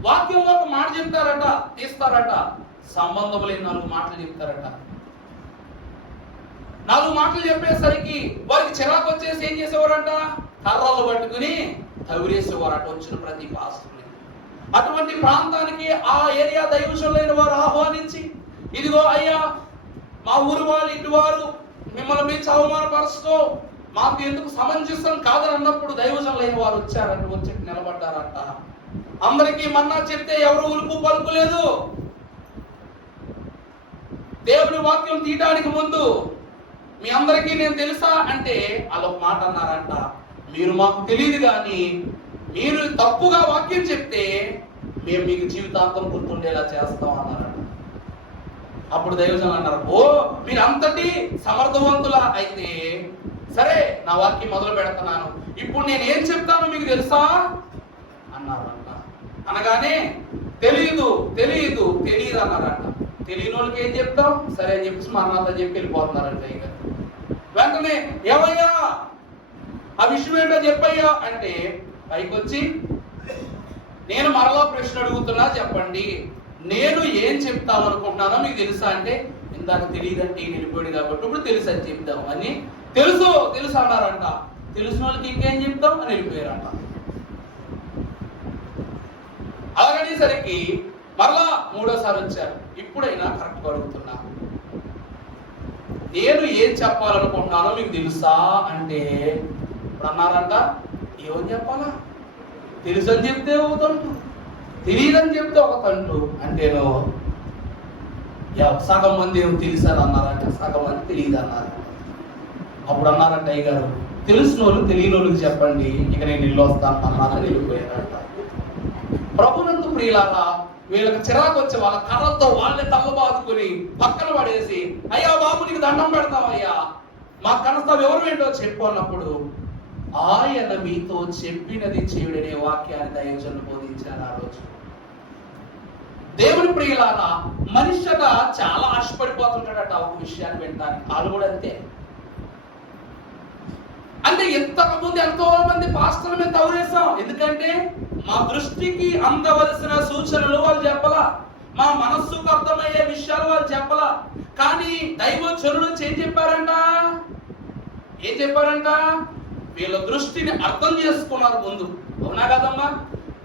వాక్యంలో ఒక మాట చెప్తారట, తీస్తారట. సంబంధం లేని 4 మాటలు చెప్తారట. 4 మాటలు చెప్పేసరికి వారికి చిరాకు వచ్చేసి ఏం చేసేవారంట, కర్రలు పట్టుకుని తవిరేసేవారట వచ్చిన ప్రతి పాస్టర్ని. అటువంటి ప్రాంతానికి ఆ ఏరియా దైవజనులైన వారు ఆహ్వానించి, ఇదిగో అయ్యా మా ఊరు వాళ్ళు ఇటు వారు మిమ్మల్ని మీరు అవమానపరుస్తూ మాకు ఎందుకు సమంజసం కాదని అన్నప్పుడు దైవజనులైన వారు వచ్చారంట, వచ్చి నిలబడ్డారంట. అందరికీ మన్నా చెప్తే ఎవరు ఉలుపు పలుకులేదు. దేవుని వాక్యం తీయడానికి ముందు మీ అందరికీ నేను తెలుసా అంటే వాళ్ళు ఒక మాట అన్నారంట, మీరు మాకు తెలియదు కానీ మీరు తప్పుగా వాక్యం చెప్తే మేము మీకు జీవితాంతం గుర్తుండేలా చేస్తాం అన్నారంట. అప్పుడు దైవజనులు అన్నారు, ఓ మీరు అంతటి సమర్థవంతులా అయితే సరే నా వాక్యం మొదలు పెడుతున్నాను, ఇప్పుడు నేను ఏం చెప్తానో మీకు తెలుసా అన్నారంట. అనగానే తెలియదు తెలియదు తెలియదు అన్నారంట. తెలియని వాళ్ళకి ఏం చెప్తాం, సరే అని చెప్పేసి మా అన్నంతా చెప్పి వెళ్ళిపోతున్నారంట. ఇక వెంటనే ఏమయ్యా ఆ విషయం ఏంటో చెప్పయ్యా అంటే పైకి వచ్చి, నేను మరలా ప్రశ్న అడుగుతున్నా చెప్పండి, నేను ఏం చెప్తామనుకుంటున్నానో మీకు తెలుసా అంటే ఇందాక తెలియదంటే వెళ్ళిపోయాడు కాబట్టి ఇప్పుడు తెలుసు అని చెప్తాం అని, తెలుసు తెలుసు అన్నారంట. తెలిసిన వాళ్ళకి ఇంకేం చెప్తాం అని వెళ్ళిపోయారంట. అలాగనేసరికి మరలా 3వసారి వచ్చారు, ఇప్పుడైనా కరెక్ట్గా అడుగుతున్నా, నేను ఏం చెప్పాలనుకుంటున్నానో మీకు తెలుసా అంటే ఇప్పుడు అన్నారంట, ఏమని చెప్పాలా, తెలుసు అని చెప్తే ఒక తంటు, తెలియదని చెప్తే ఒక తంటు. అంటేను సగం మంది ఏమో తెలుసు అని అన్నారంట, సగం మంది తెలియదు అన్నారు. అప్పుడు అన్నారంట అయ్యగారు, తెలిసిన వాళ్ళు తెలియని వాళ్ళకి చెప్పండి, ఇక నేను ఇల్లు వస్తాను అన్నారని వెళ్ళిపోయారంట. ప్రభునందు ప్రియులారా, వీళ్ళకి చిరాకు వచ్చి వాళ్ళ కర్రలతో వాళ్ళే తల్ల బాదుకుని పక్కన పడేసి, అయ్యా బాబు నీకు దండం పెడతామయ్యా, మా కనస్తావు ఎవరు ఏంటో చెప్పు అన్నప్పుడు ఆయన మీతో చెప్పినది చేయుడనే వాక్యాన్ని దైవజనులు బోధించారు ఆ రోజు. దేవుని ప్రియులారా, మనిషిట చాలా ఆశపడిపోతుంటాడట ఒక విషయాన్ని వినడానికి. వాళ్ళు కూడా అంతే. అంటే ఇంతకుముందు ఎంతో మంది పాస్టర్ల మీద తవరేసాం, ఎందుకంటే మా దృష్టికి అందవలసిన సూచనలు వాళ్ళు చెప్పలా, మా మనస్సుకు అర్థమయ్యే విషయాలు వాళ్ళు చెప్పలా. కానీ దైవజనులు ఏం చెప్పారంట, ఏం చెప్పారంట, వీళ్ళ దృష్టిని అర్థం చేసుకున్నారు ముందు. అవునా కదమ్మా?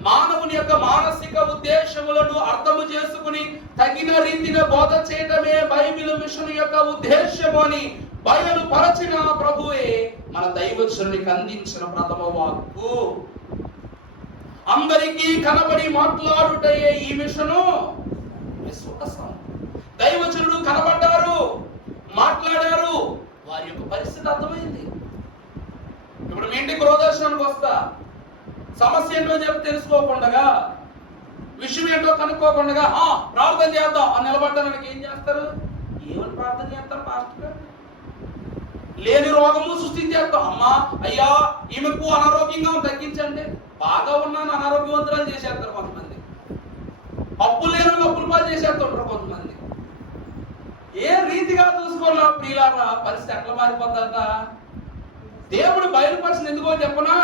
మానవుని యొక్క మానసిక ఉద్దేశములను అర్థము చేసుకుని తగిన రీతిగా బోధ చేయటమే బైబిల్ మిషన్ యొక్క ఉద్దేశము అని బయలుపరచిన ప్రభువే మన దైవజనునికి అందించిన ప్రథమ వాక్కు. అందరికీ కనబడి మాట్లాడుటయే ఈ మిషను విశ్వాసం. దైవజనుడు కనబడ్డారు, మాట్లాడారు, వారి యొక్క పరిస్థితి అర్థమైంది. ఇప్పుడు మీ ఇంటికి గృహదర్శనానికి వస్తా, సమస్య ఏంటో చెప్పి తెలుసుకోకుండా, విషయం ఏంటో కనుక్కోకుండా ప్రార్థన చేద్దాం అని నిలబడ్డానికి ఏం చేస్తారు? ఏమని ప్రార్థన చేస్తారు పాస్టర్ గారు? లేని రోగము సృష్టించేస్తాం. అమ్మా అయ్యా ఈమెకు అనారోగ్యంగా తగ్గించండి, బాగా ఉన్నాను అనారోగ్యవంతులను చేసేస్తారు కొంతమంది, అప్పులు లేని అప్పులు పాలు చేసేస్తుంటారు కొంతమంది. ఏ రీతిగా చూసుకోవాలా ప్రియులారా, పరిస్థితి ఎట్లా మారిపోతుందట. దేవుడు బయలుపరిచిన ఎందుకో చెప్పనా,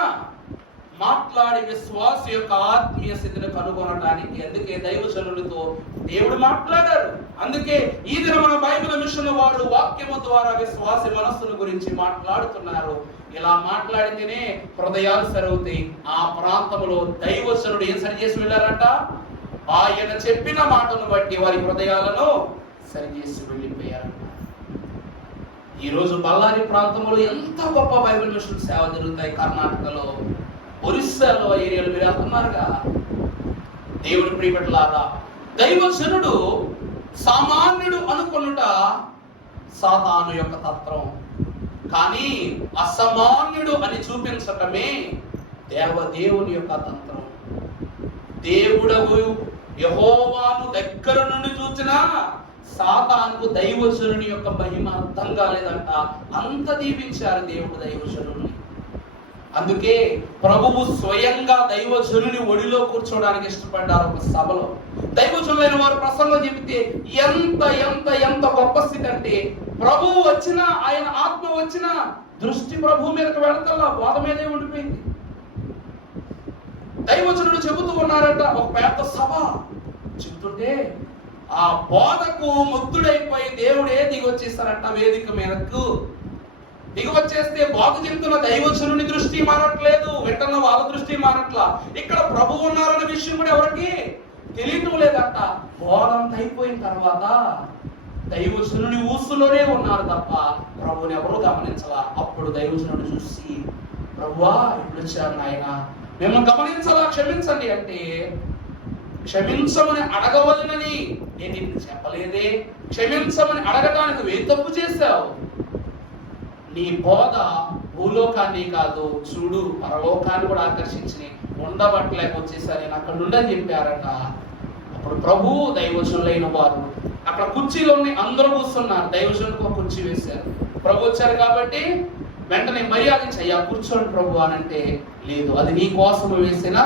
మాట్లాడి విశ్వాస యొక్క ఆత్మీయ స్థితిని కనుగొనడానికి. అందుకే దైవజనులతో దేవుడు మాట్లాడారు. అందుకే ఈ దినమున బైబిల్ మిషన్ వారు వాక్యము ద్వారా విశ్వాస మనస్సుల గురించి మాట్లాడుతున్నారు. ఇలా మాట్లాడితేనే హృదయాలు సరవుతాయి. ఆ ప్రాంతంలో దైవజనుడు ఏం సరి చేసి వెళ్ళారంట, ఆయన చెప్పిన మాటను బట్టి వారి హృదయాలను సరిచేసి వెళ్ళిపోయారంట. ఈ రోజు బళ్ళారి ప్రాంతంలో ఎంత గొప్ప బైబిల్ మిషన్ సేవ జరుగుతాయి. కర్ణాటకలో, ఒరిస్సాలో ఏరియాలో మీరు వెళ్తున్నారుగా. దేవుని ప్రియబిడ్డలారా, దైవజనుడు సామాన్యుడు అనుకొనుట సాతాను యొక్క తత్వం, కానీ అసామాన్యుడు అని చూపించటమే దేవుని యొక్క తంత్రం. దేవుడవు యెహోవాను దగ్గర నుండి చూచిన సాతానుకు దైవజనుని యొక్క మహిమ అర్థం కాలేదంట. అంత దీవించారు దేవుడు దైవజనుని. అందుకే ప్రభువు స్వయంగా దైవజనుని ఒడిలో కూర్చోడానికి ఇష్టపడ్డారు. ఒక సభలో దైవజనులైన వారు ప్రసంగం చెబితే ఎంత ఎంత ఎంత గొప్ప స్థితి అంటే, ప్రభువు వచ్చినా, ఆయన ఆత్మ వచ్చినా దృష్టి ప్రభు మీదకి వెళతల్లా బోధ మీదే ఉండిపోయింది. దైవజనుడు చెబుతూ ఉన్నారంట. ఒక పెద్ద సభ చెబుతుంటే ఆ బోధకు ముగ్ధుడైపోయి దేవుడే దిగొచ్చేస్తారంట వేదిక మీదకు. దిగవచ్చేస్తే బాగు చెప్తున్న దైవజనుని దృష్టి మారట్లేదు, వెంటన్న వాళ్ళ దృష్టి మారట్లా. ఇక్కడ ప్రభు ఉన్నారన్న విషయం కూడా ఎవరికి తెలియటం లేదంట. బోధంత అయిపోయిన తర్వాత దైవజనుని ఊసులోనే ఉన్నారు తప్ప ప్రభుని ఎవరు గమనించలా. అప్పుడు దైవజనుడు చూసి, ప్రభువా ఇప్పుడు వచ్చారు నాయన, మేము గమనించలా, క్షమించండి అంటే, క్షమించమని అడగవలనని నేను నిన్ను చెప్పలేదే, క్షమించమని అడగడానికి నువ్వు ఏం తప్పు చేశావు? నీ బోధ భూలోకాన్ని కాదు, చూడు పరలోకాన్ని కూడా ఆకర్షించి ఉండబట్టలేక వచ్చేసరి నేను అక్కడ ఉండని చెప్పారట. అప్పుడు ప్రభు దైవజనులైన వారు అక్కడ కుర్చీలో అందరూ కూర్చున్నారు, దైవజనులకు ఒక కుర్చీ వేశారు. ప్రభు వచ్చారు కాబట్టి వెంటనే మర్యాదించి, అయ్యా కూర్చోండి ప్రభు అని అంటే, లేదు అది నీ కోసం వేసిన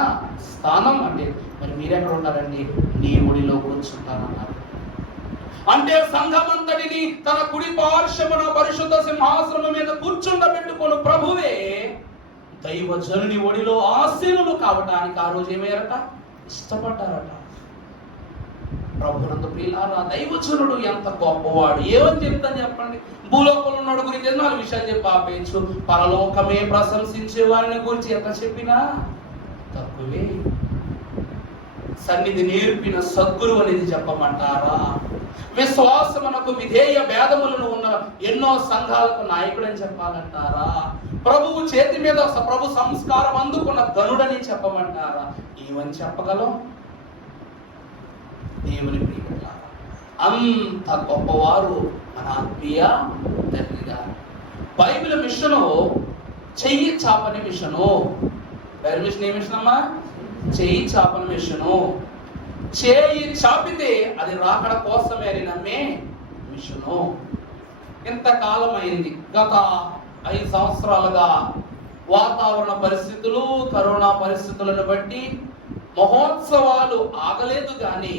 స్థానం అంటే, మరి మీరెక్కడ ఉన్నారండి? నీ ఒడిలో కూర్చుంటానన్నారు. అంటే సంఘమంతటిని తన కుడి పార్శ్వమున పరిశుద్ధ సింహాసనం మీద కూర్చుండబెట్టుకొని ప్రభువే దైవజనుని ఒడిలో ఆసీనులు కావటానికి ఆ రోజు ఏమయ్యారట? ఇష్టపడ్డారట. ప్రభునందు ప్రియులారా, దైవజనుడు ఎంత గొప్పవాడు! ఏమని చెప్తాను చెప్పండి? భూలోకంలో ఉన్నాడు గురించి 4 విషయాలు చెప్పి ఆపేయచ్చు. పరలోకమే ప్రశంసించే వారిని గురించి ఎంత చెప్పినా తక్కువే. సన్నిధి నేర్పిన సద్గురు అనేది చెప్పమంటారా? విశ్వాసమునకు విధేయ భేదములను ఉన్న ఎన్నో సంఘాలకు నాయకుడని చెప్పాలంటారా? ప్రభువు చేతి మీద ప్రభు సంస్కారం అందుకున్న ధనుడని చెప్పమంటారా? ఏమని చెప్పగలం? దేవుని ప్రియులారా, అంత గొప్పవారు మన ఆత్మీయ తండ్రి గారు. బైబిల్ మిషను చెయ్యి చాపని మిషను. బైబిల్ మిషన్ ఏ మిషన్ అమ్మా? చెయ్యి చాపని మిషను. చేయి చాపితే అది రాకడ కోసమే అని నమ్మే మిషను. ఎంతకాలం అయింది? గత 5 సంవత్సరాలుగా వాతావరణ పరిస్థితులు, కరోనా పరిస్థితులను బట్టి మహోత్సవాలు ఆగలేదు. కానీ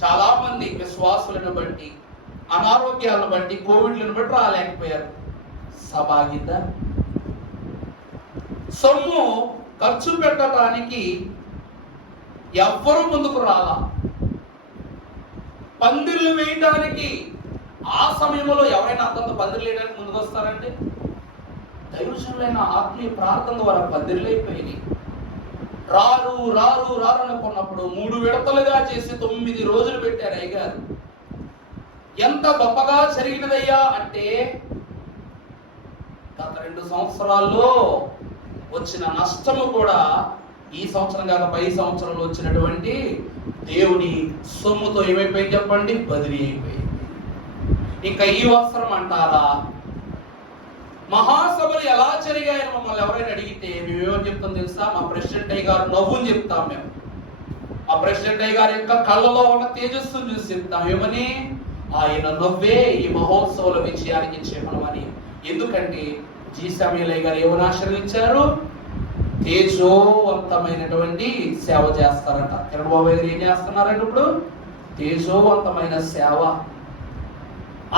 చాలా మంది విశ్వాసులను బట్టి, అనారోగ్యాలను బట్టి, కోవిడ్లను బట్టి రాలేకపోయారు. సభాగిద్ద సొమ్ము ఖర్చు పెట్టడానికి ఎవ్వరూ ముందుకు రాలా. పందిర్లు వేయడానికి ఆ సమయంలో ఎవరైనా అంతంత పందిర్లు వేయడానికి ముందుకు వస్తారంటే, దైవజనులైన ఆత్మీయ ప్రార్థన ద్వారా పందిర్లు అయిపోయినాయి. రారు రారు రారు అనుకున్నప్పుడు 3 విడతలుగా చేసి 9 రోజులు పెట్టారు అయ్యగారు. ఎంత గొప్పగా జరిగినదయ్యా అంటే, గత 2 సంవత్సరాల్లో వచ్చిన నష్టము కూడా ఈ సంవత్సరం కాక 10 సంవత్సరంలో వచ్చినటువంటి దేవుని సొమ్ముతో ఏమైపోయింది చెప్పండి? బదిలీ అయిపోయింది. ఇంకా ఈ అవసరం అంటారా? మహాసభలు ఎలా జరిగాయని మమ్మల్ని ఎవరైనా అడిగితే మేమేమని చెప్తాం తెలుసా? మా ప్రెసిడెంట్ అయ్య గారు నవ్వుని చెప్తాం మేము. ఆ ప్రెసిడెంట్ అయ్య గారి యొక్క కళ్ళలో ఉన్న తేజస్సును చూసి చెప్తాం. ఏమని? ఆయన నవ్వే ఈ మహోత్సవాల విజయానికి చిహ్నమని. ఎందుకంటే జి సమీలయ్య గారు ఏమని ఆశ్రయించారు? తేజోవంతమైనటువంటి సేవ చేస్తారట. కిరణ్ బాబు గారు ఏం చేస్తున్నారంటే ఇప్పుడు తేజోవంతమైన సేవ.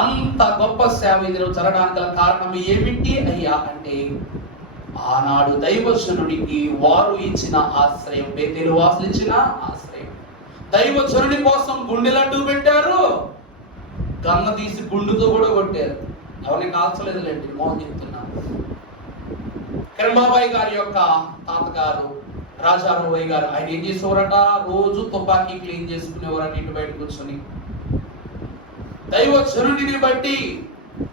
అంత గొప్ప సేవ ఇది జరగడానికి గల కారణం ఏమిటి అయ్యా అంటే, ఆనాడు దైవజనుడికి వారు ఇచ్చిన ఆశ్రయం, బేతేలు వాసులు ఇచ్చిన ఆశ్రయం. దైవజనుడి కోసం గుండెలడ్డు పెట్టారు, గన్న తీసి గుండుతో కూడా కొట్టారు. ఎవరిని కాల్చలేదులేండి, మోహన్ చెప్తున్నా. కిరణబాబాయ్ గారి యొక్క తాతగారు రాజారావు గారు ఆయన ఏం చేసేవారట? రోజు తుపాకీ క్లీన్ చేసుకునేవారట ఇంటి బయట కూర్చొని. దైవజనుడిని బట్టి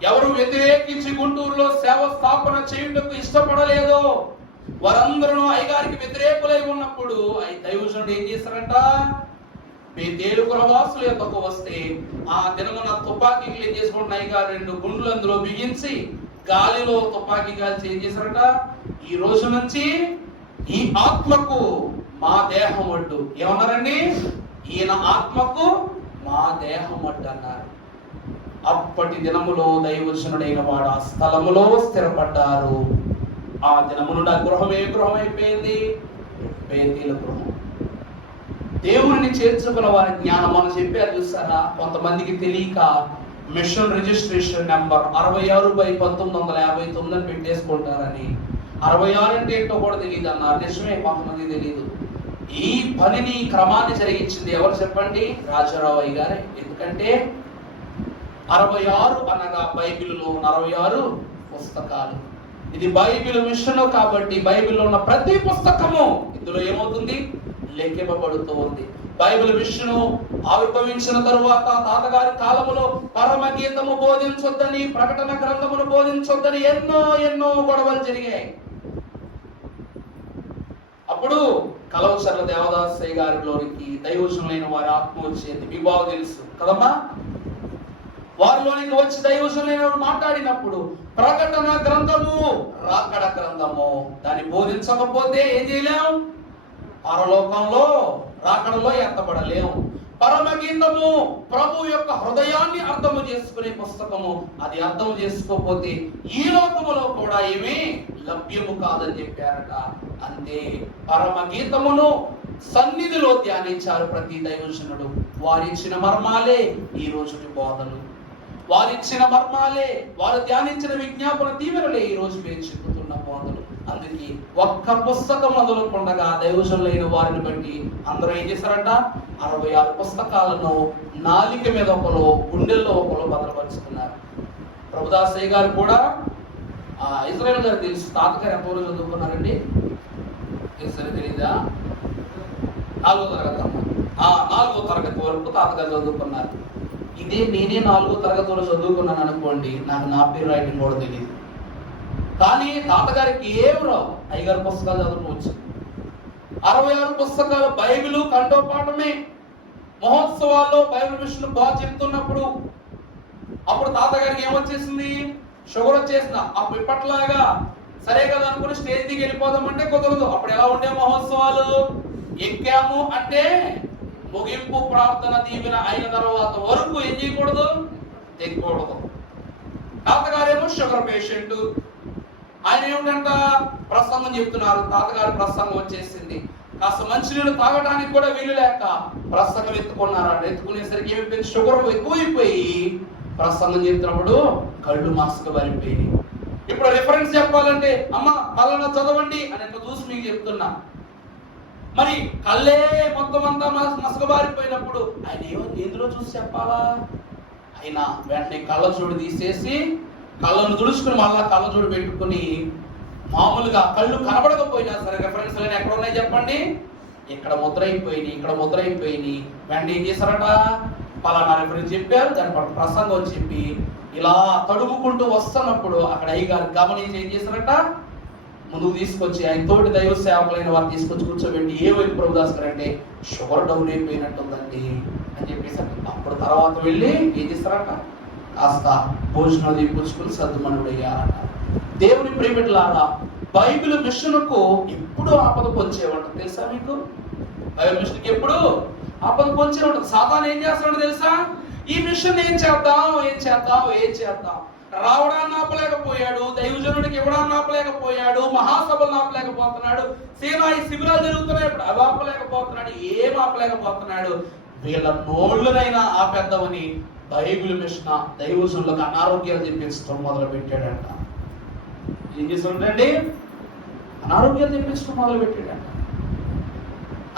ఎవరు వ్యతిరేకించి గుంటూరులో సేవ స్థాపన చేయుటకు ఇష్టపడలేదో వారందరూ అయ్యగారికి వ్యతిరేకులై ఉన్నప్పుడు దైవజనుడు ఏం చేస్తారంట? మీ తేలుకురవాసుల యొక్కకు వస్తే ఆ దినమున తుపాకీ క్లీన్ చేసుకుంటున్న అయ్యగారు 2 గుండ్లు అందులో బిగించి గాలిలో తుపాకీ గాల్చి ఏం చేశారట? ఈ రోజు నుంచి ఈ ఆత్మకు మా దేహం అడ్డు. ఏమన్నారండి? ఈయన ఆత్మకు మా దేహం అడ్డు అన్నారు. అప్పటి దినములో దైవజనుడైన వాడు ఆ స్థలములో స్థిరపడ్డారు. ఆ దినము నుండి ఆ గృహం ఏ గృహం అయిపోయింది? బేతేలు గృహం. దేవుడిని చేర్చుకున్న వారి జ్ఞానం మనం చెప్పారు చూసారా? కొంతమందికి తెలియక మిషన్ రిజిస్ట్రేషన్ నెంబర్ 66/1959 అని పెట్టేసుకుంటారని. 66 అంటే ఏంటో కూడా తెలియదు అన్నారు. నిజమే, కొంతమంది తెలియదు. ఈ పనిని క్రమాన్ని జరిగించింది ఎవరు చెప్పండి? రాజారావు గారే. ఎందుకంటే 66 అనగా బైబిల్లో 66 పుస్తకాలు. ఇది బైబిల్ మిషన్ కాబట్టి బైబిల్లో ఉన్న ప్రతి పుస్తకము ఇందులో ఏమవుతుంది? లెక్కింపబడుతూ ఉంది. బైబిల్ మిషన్ ఆవిర్భవించిన తరువాత తాతగారి కాలములో పరమగీతము బోధించొద్దని, ప్రకటన గ్రంథమును బోధించొద్దని ఎన్నో గొడవలు జరిగాయి. అప్పుడు కలవచర్ల దేవదాసయ్య గారిలోనికి దైవజనులైన వారి ఆత్మ వచ్చేది. మీకు బాగా తెలుసు కదమ్మా. వారిలోనికి వచ్చి దైవజనులైన వారు మాట్లాడినప్పుడు ప్రకటన గ్రంథము, రాకడ గ్రంథము దాన్ని బోధించకపోతే ఏం చేయలేం? పరలోకంలో రాకడలో ఎత్తబడలేము. పరమగీతము ప్రభు యొక్క హృదయాన్ని అర్థము చేసుకునే పుస్తకము. అది అర్థం చేసుకోకపోతే ఈ లోకములో కూడా ఏమీ లభ్యము కాదని చెప్పారట. అంతే, పరమగీతమును సన్నిధిలో ధ్యానించారు ప్రతి దైవజనుడు. వారిచ్చిన మర్మాలే ఈ రోజుటి బోధలు, వారిచ్చిన మర్మాలే, వారు ధ్యానించిన విజ్ఞాపన దీవెనలే ఈ రోజు మేము చెబుతున్న బోధలు. అందుకే ఒక్క పుస్తకం మొదలుకొండగా దైవజనులైన వారిని బట్టి అందరూ ఏం చేశారంట? 66 పుస్తకాలను నాలిక మీద ఒకరు, గుండెల్లో ఒకరు భద్రపరుచుకున్నారు. ప్రభుదాసయ్య గారు కూడా ఇజ్రాయెల్ గారు తెలుసు. తాతగారు ఎంతవరకు చదువుకున్నారండి? తెలీదా? 4వ తరగతి అమ్మ. 4వ తరగతి వరకు తాతగారు చదువుకున్నారు. ఇదే నేనే 4వ తరగతి వరకు చదువుకున్నాను అనుకోండి, నాకు నా పేరు రైటింగ్ కూడా తెలియదు. కానీ తాతగారికి ఏం రావు, అయ్యగారు పుస్తకాలు చదువుకోవచ్చు. 66 పుస్తకాలు బైబిల్ కంఠోపాఠమే. మహోత్సవాల్లో బైబిల్ మిషన్ బాగా చెప్తున్నప్పుడు అప్పుడు తాతగారికి ఏమొచ్చేసింది? షుగర్ వచ్చేసిన. అప్పుడు ఇప్పట్లాగా సరే కదా అనుకుని స్టేజ్ దిగి వెళ్ళిపోదామంటే కుదరదు. అప్పుడు ఎలా ఉండే మహోత్సవాలు? ఎక్కాము అంటే ముగింపు ప్రార్థన దీవెన అయిన తర్వాత వరకు ఏం చేయకూడదు? తెగకూడదు. తాతగారేమో షుగర్ పేషెంట్. ఆయన ఏమిటంట? ప్రసంగం చెప్తున్నారు. తాతగారి ప్రసంగం వచ్చేసింది. కాస్త మంచినీళ్ళు తాగడానికి కూడా వీలు లేక ప్రసంగం ఎత్తుకున్నారట. ఎత్తుకునేసరికి ఏమైపోయింది? షుగర్ ఎక్కువైపోయి ప్రసంగం చెప్తున్నప్పుడు కళ్ళు మాస్క్ వరిపోయి. ఇప్పుడు రిఫరెన్స్ చెప్పాలంటే అమ్మ పలానా చదవండి అని ఎట్లా చూసి మీకు చెప్తున్నా. మరి కళ్ళే మొత్తం అంతా మసకబారిపోయినప్పుడు ఆయన ఎందులో చూసి చెప్పాలా? ఆయన వెంటనే కళ్ళజోడు తీసేసి కళ్ళను తుడుచుకుని మళ్ళా కళ్ళజోడు పెట్టుకుని మామూలుగా కళ్ళు కనబడకపోయినా సరే రెఫరెన్స్ లైన్ ఎక్కడ ఉన్నాయి చెప్పండి? ఇక్కడ ముద్రైపోయినాయి, ఇక్కడ ముద్రైపోయినాయి. వెంటనే ఏం చేశారట? పలానా రెఫరెన్స్ చెప్పారు, దాని ప్రసంగం చెప్పి ఇలా తడుముకుంటూ వస్తున్నప్పుడు అక్కడ అయ్యగారు గమనించి ఏం చేశారట? ముందుకు తీసుకొచ్చి ఆయన తోటి దైవ సేవకులైన వారు తీసుకొచ్చి కూర్చోబెట్టి ఏమైంది ప్రభుదాస్ గారు అంటే షుగర్ డౌన్ అయిపోయినట్టుందండి అని చెప్పేసి అప్పుడు తర్వాత వెళ్ళి ఏం చేస్తారట? కాస్త భోజనం పుచ్చుకుని సద్దుమనుడయ్యారట. దేవుని ప్రియమిట్లారా, బైబిల్ మిషన్కు ఎప్పుడు ఆపద పొంచేవాడు తెలుసా మీకు? బైబిల్ మిషన్కి ఎప్పుడు ఆపద పొంచే ఉంటుంది. సాతాను ఏం చేస్తాడో తెలుసా? ఈ మిషన్ ఏం చేద్దాం రావడాన్ని ఆపలేకపోయాడు, దైవజనుడికి ఇవ్వడాన్ని ఆపలేకపోయాడు, మహాసభలను ఆపలేకపోతున్నాడు, సేనాయి శిబిరాలు జరుగుతున్నాయి అవి ఆపలేకపోతున్నాడు, ఏం ఆపలేకపోతున్నాడు. వీళ్ళ నోళ్ళనైనా ఆపేద్దామని బైబిల్ మిషన్ దైవజనులకు అనారోగ్యాలు తెప్పించడం మొదలు పెట్టాడంట. ఏం చేస్తుంటండి? అనారోగ్యాలు తెప్పించడం మొదలు పెట్టాడంట.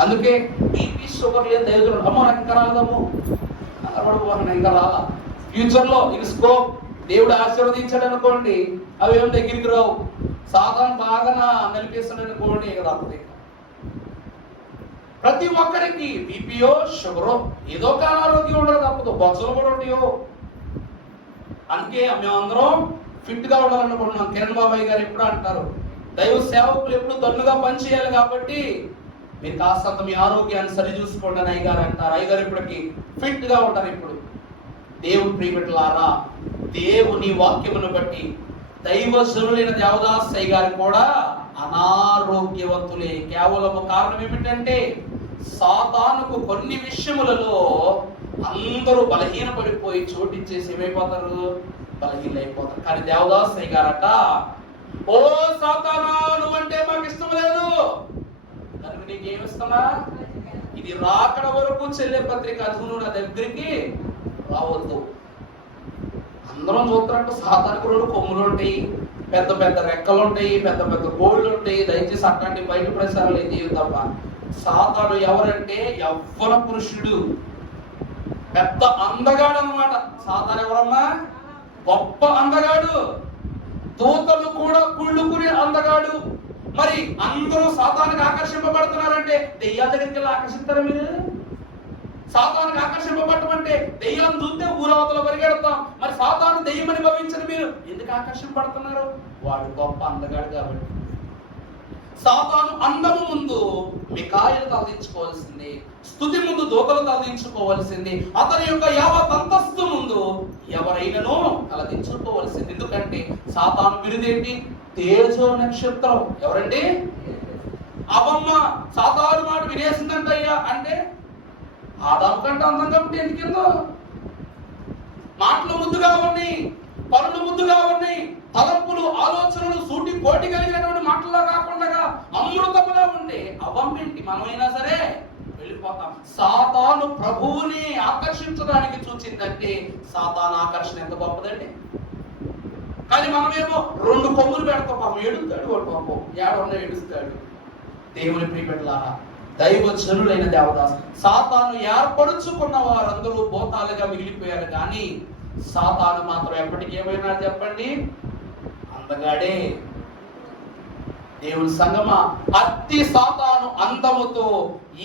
అందుకే బీపీ షుగర్ లేదు దైవజనుడు అమ్మ నాకు ఇంకా రాదమ్ము ఇంకా రాలా. ఫ్యూచర్ లో ఇది స్కోప్ దేవుడు ఆశీర్వదించాడు అనుకోండి, అవి ఏం దగ్గరికి రావు. సాధారణ బాగా నలిపేస్తాడు అనుకోండి, ఇక రాకపోతే ప్రతి ఒక్కరికి బీపీయో షుగరో ఏదో ఒక అనారోగ్యం ఉండదు, తప్పదు. బొచ్చలు కూడా ఉంటాయో. అందుకే మేమందరం ఫిట్ గా ఉండాలనుకుంటున్నాం. కిరణ్ బాబాయ్ గారు ఎప్పుడు అంటారు, దైవ సేవకులు ఎప్పుడు దన్నుగా పనిచేయాలి కాబట్టి మీరు కాస్తంత మీ ఆరోగ్యాన్ని సరి చూసుకోండి అని అయ్యగారు అంటారు. అయ్యగారు ఇప్పటికి ఫిట్ గా ఉంటారు. ఇప్పుడు దేవుని ప్రియమిట్లారా, దేవుని వాక్యమును బట్టి దైవజనులైన దేవదాసయ్య గారు కూడా అనారోగ్యవంతులే. కేవలము కారణం ఏమిటంటే సాతానుకు కొన్ని విషయములలో అందరూ బలహీన పడిపోయి చోటిచ్చేసి ఏమైపోతారు? బలహీనైపోతారు. కానీ దేవదాసయ్య గారట, ఓ సాతానా నువ్వంటే మాకు ఇష్టం లేదు, కనుక నీకేమిస్తామా? ఇది రాకడ వరకు చెల్లె పత్రిక నువ్వు నా దగ్గరికి రావద్దు. అందరం చూస్తున్నట్టు సాతానికి రెండు కొమ్ములు ఉంటాయి, పెద్ద పెద్ద రెక్కలు ఉంటాయి, పెద్ద పెద్ద గోళ్ళు ఉంటాయి. దయచేసి అట్లాంటి బయట ప్రసారాలు ఏం చేయదు తప్ప సాతాను ఎవరంటే యవ్వన పురుషుడు, పెద్ద అందగాడు అన్నమాట. సాతాను ఎవరమ్మా? గొప్ప అందగాడు, దూతలు కూడా కుళ్ళుకునే అందగాడు. మరి అందరూ సాతానికి ఆకర్షింపబడుతున్నారంటే దెయ్యాల దగ్గరికి ఆకర్షిస్తారా మీరు? సాతానికి ఆకర్షింపబడటం అంటే దెయ్యాన్ని చూస్తే ఊరవతల పరిగెడతాం. మరి సాతాను దెయ్యమని భావించిన మీరు ఎందుకు ఆకర్షింపబడుతున్నారు? వాడు గొప్ప అందగాడు కాబట్టి. సాతాను అందము ముందు మిఖాయిలు తలదించుకోవాల్సింది, స్తుతి ముందు దూతలు తలదించుకోవాల్సింది, అతని యొక్క యావత్ అంతస్తు ముందు ఎవరైనానో తలదించుకోవాల్సింది. ఎందుకంటే సాతాను బిరుదేంటి? తేజో నక్షత్రం. ఎవరండి? అవమ్మ సాతాను మాట వినేసిందంటయ్యా అంటే ఆదాము కంటే అందంగా ఉంటే ఎందుకేందో? మాటలు ముద్దుగా ఉన్నాయి, పనులు ముద్దుగా ఉన్నాయి, తలంపులు ఆలోచనలు సూటి పోటీ కలిగినటువంటి మాటల్లో కాకుండా అమృతముగా ఉండే అవమ్మేంటి? మనమైనా సరే వెళ్ళిపోతాం. సాతాను ప్రభువుని ఆకర్షించడానికి చూచిందంటే సాతాను ఆకర్షణ ఎంత గొప్పదండి. కానీ మనమేమో 2 కొమ్ములు పెడతాం, పాపం ఏడుస్తాడు వాడు, పాపం ఏడన్నా ఏడుస్తాడు. దేవుని ప్రియబిడ్డలారా, దైవ జనులైన దేవదాస్, సాతాను ఏర్పరుచుకున్న వారందరూ భూతాలుగా మిగిలిపోయారు. కానీ సాతాను మాత్రం ఎప్పటికీ ఏమైనా చెప్పండి? అందగాడే. దేవుని సంగమా, అతి సాతాను అందముతో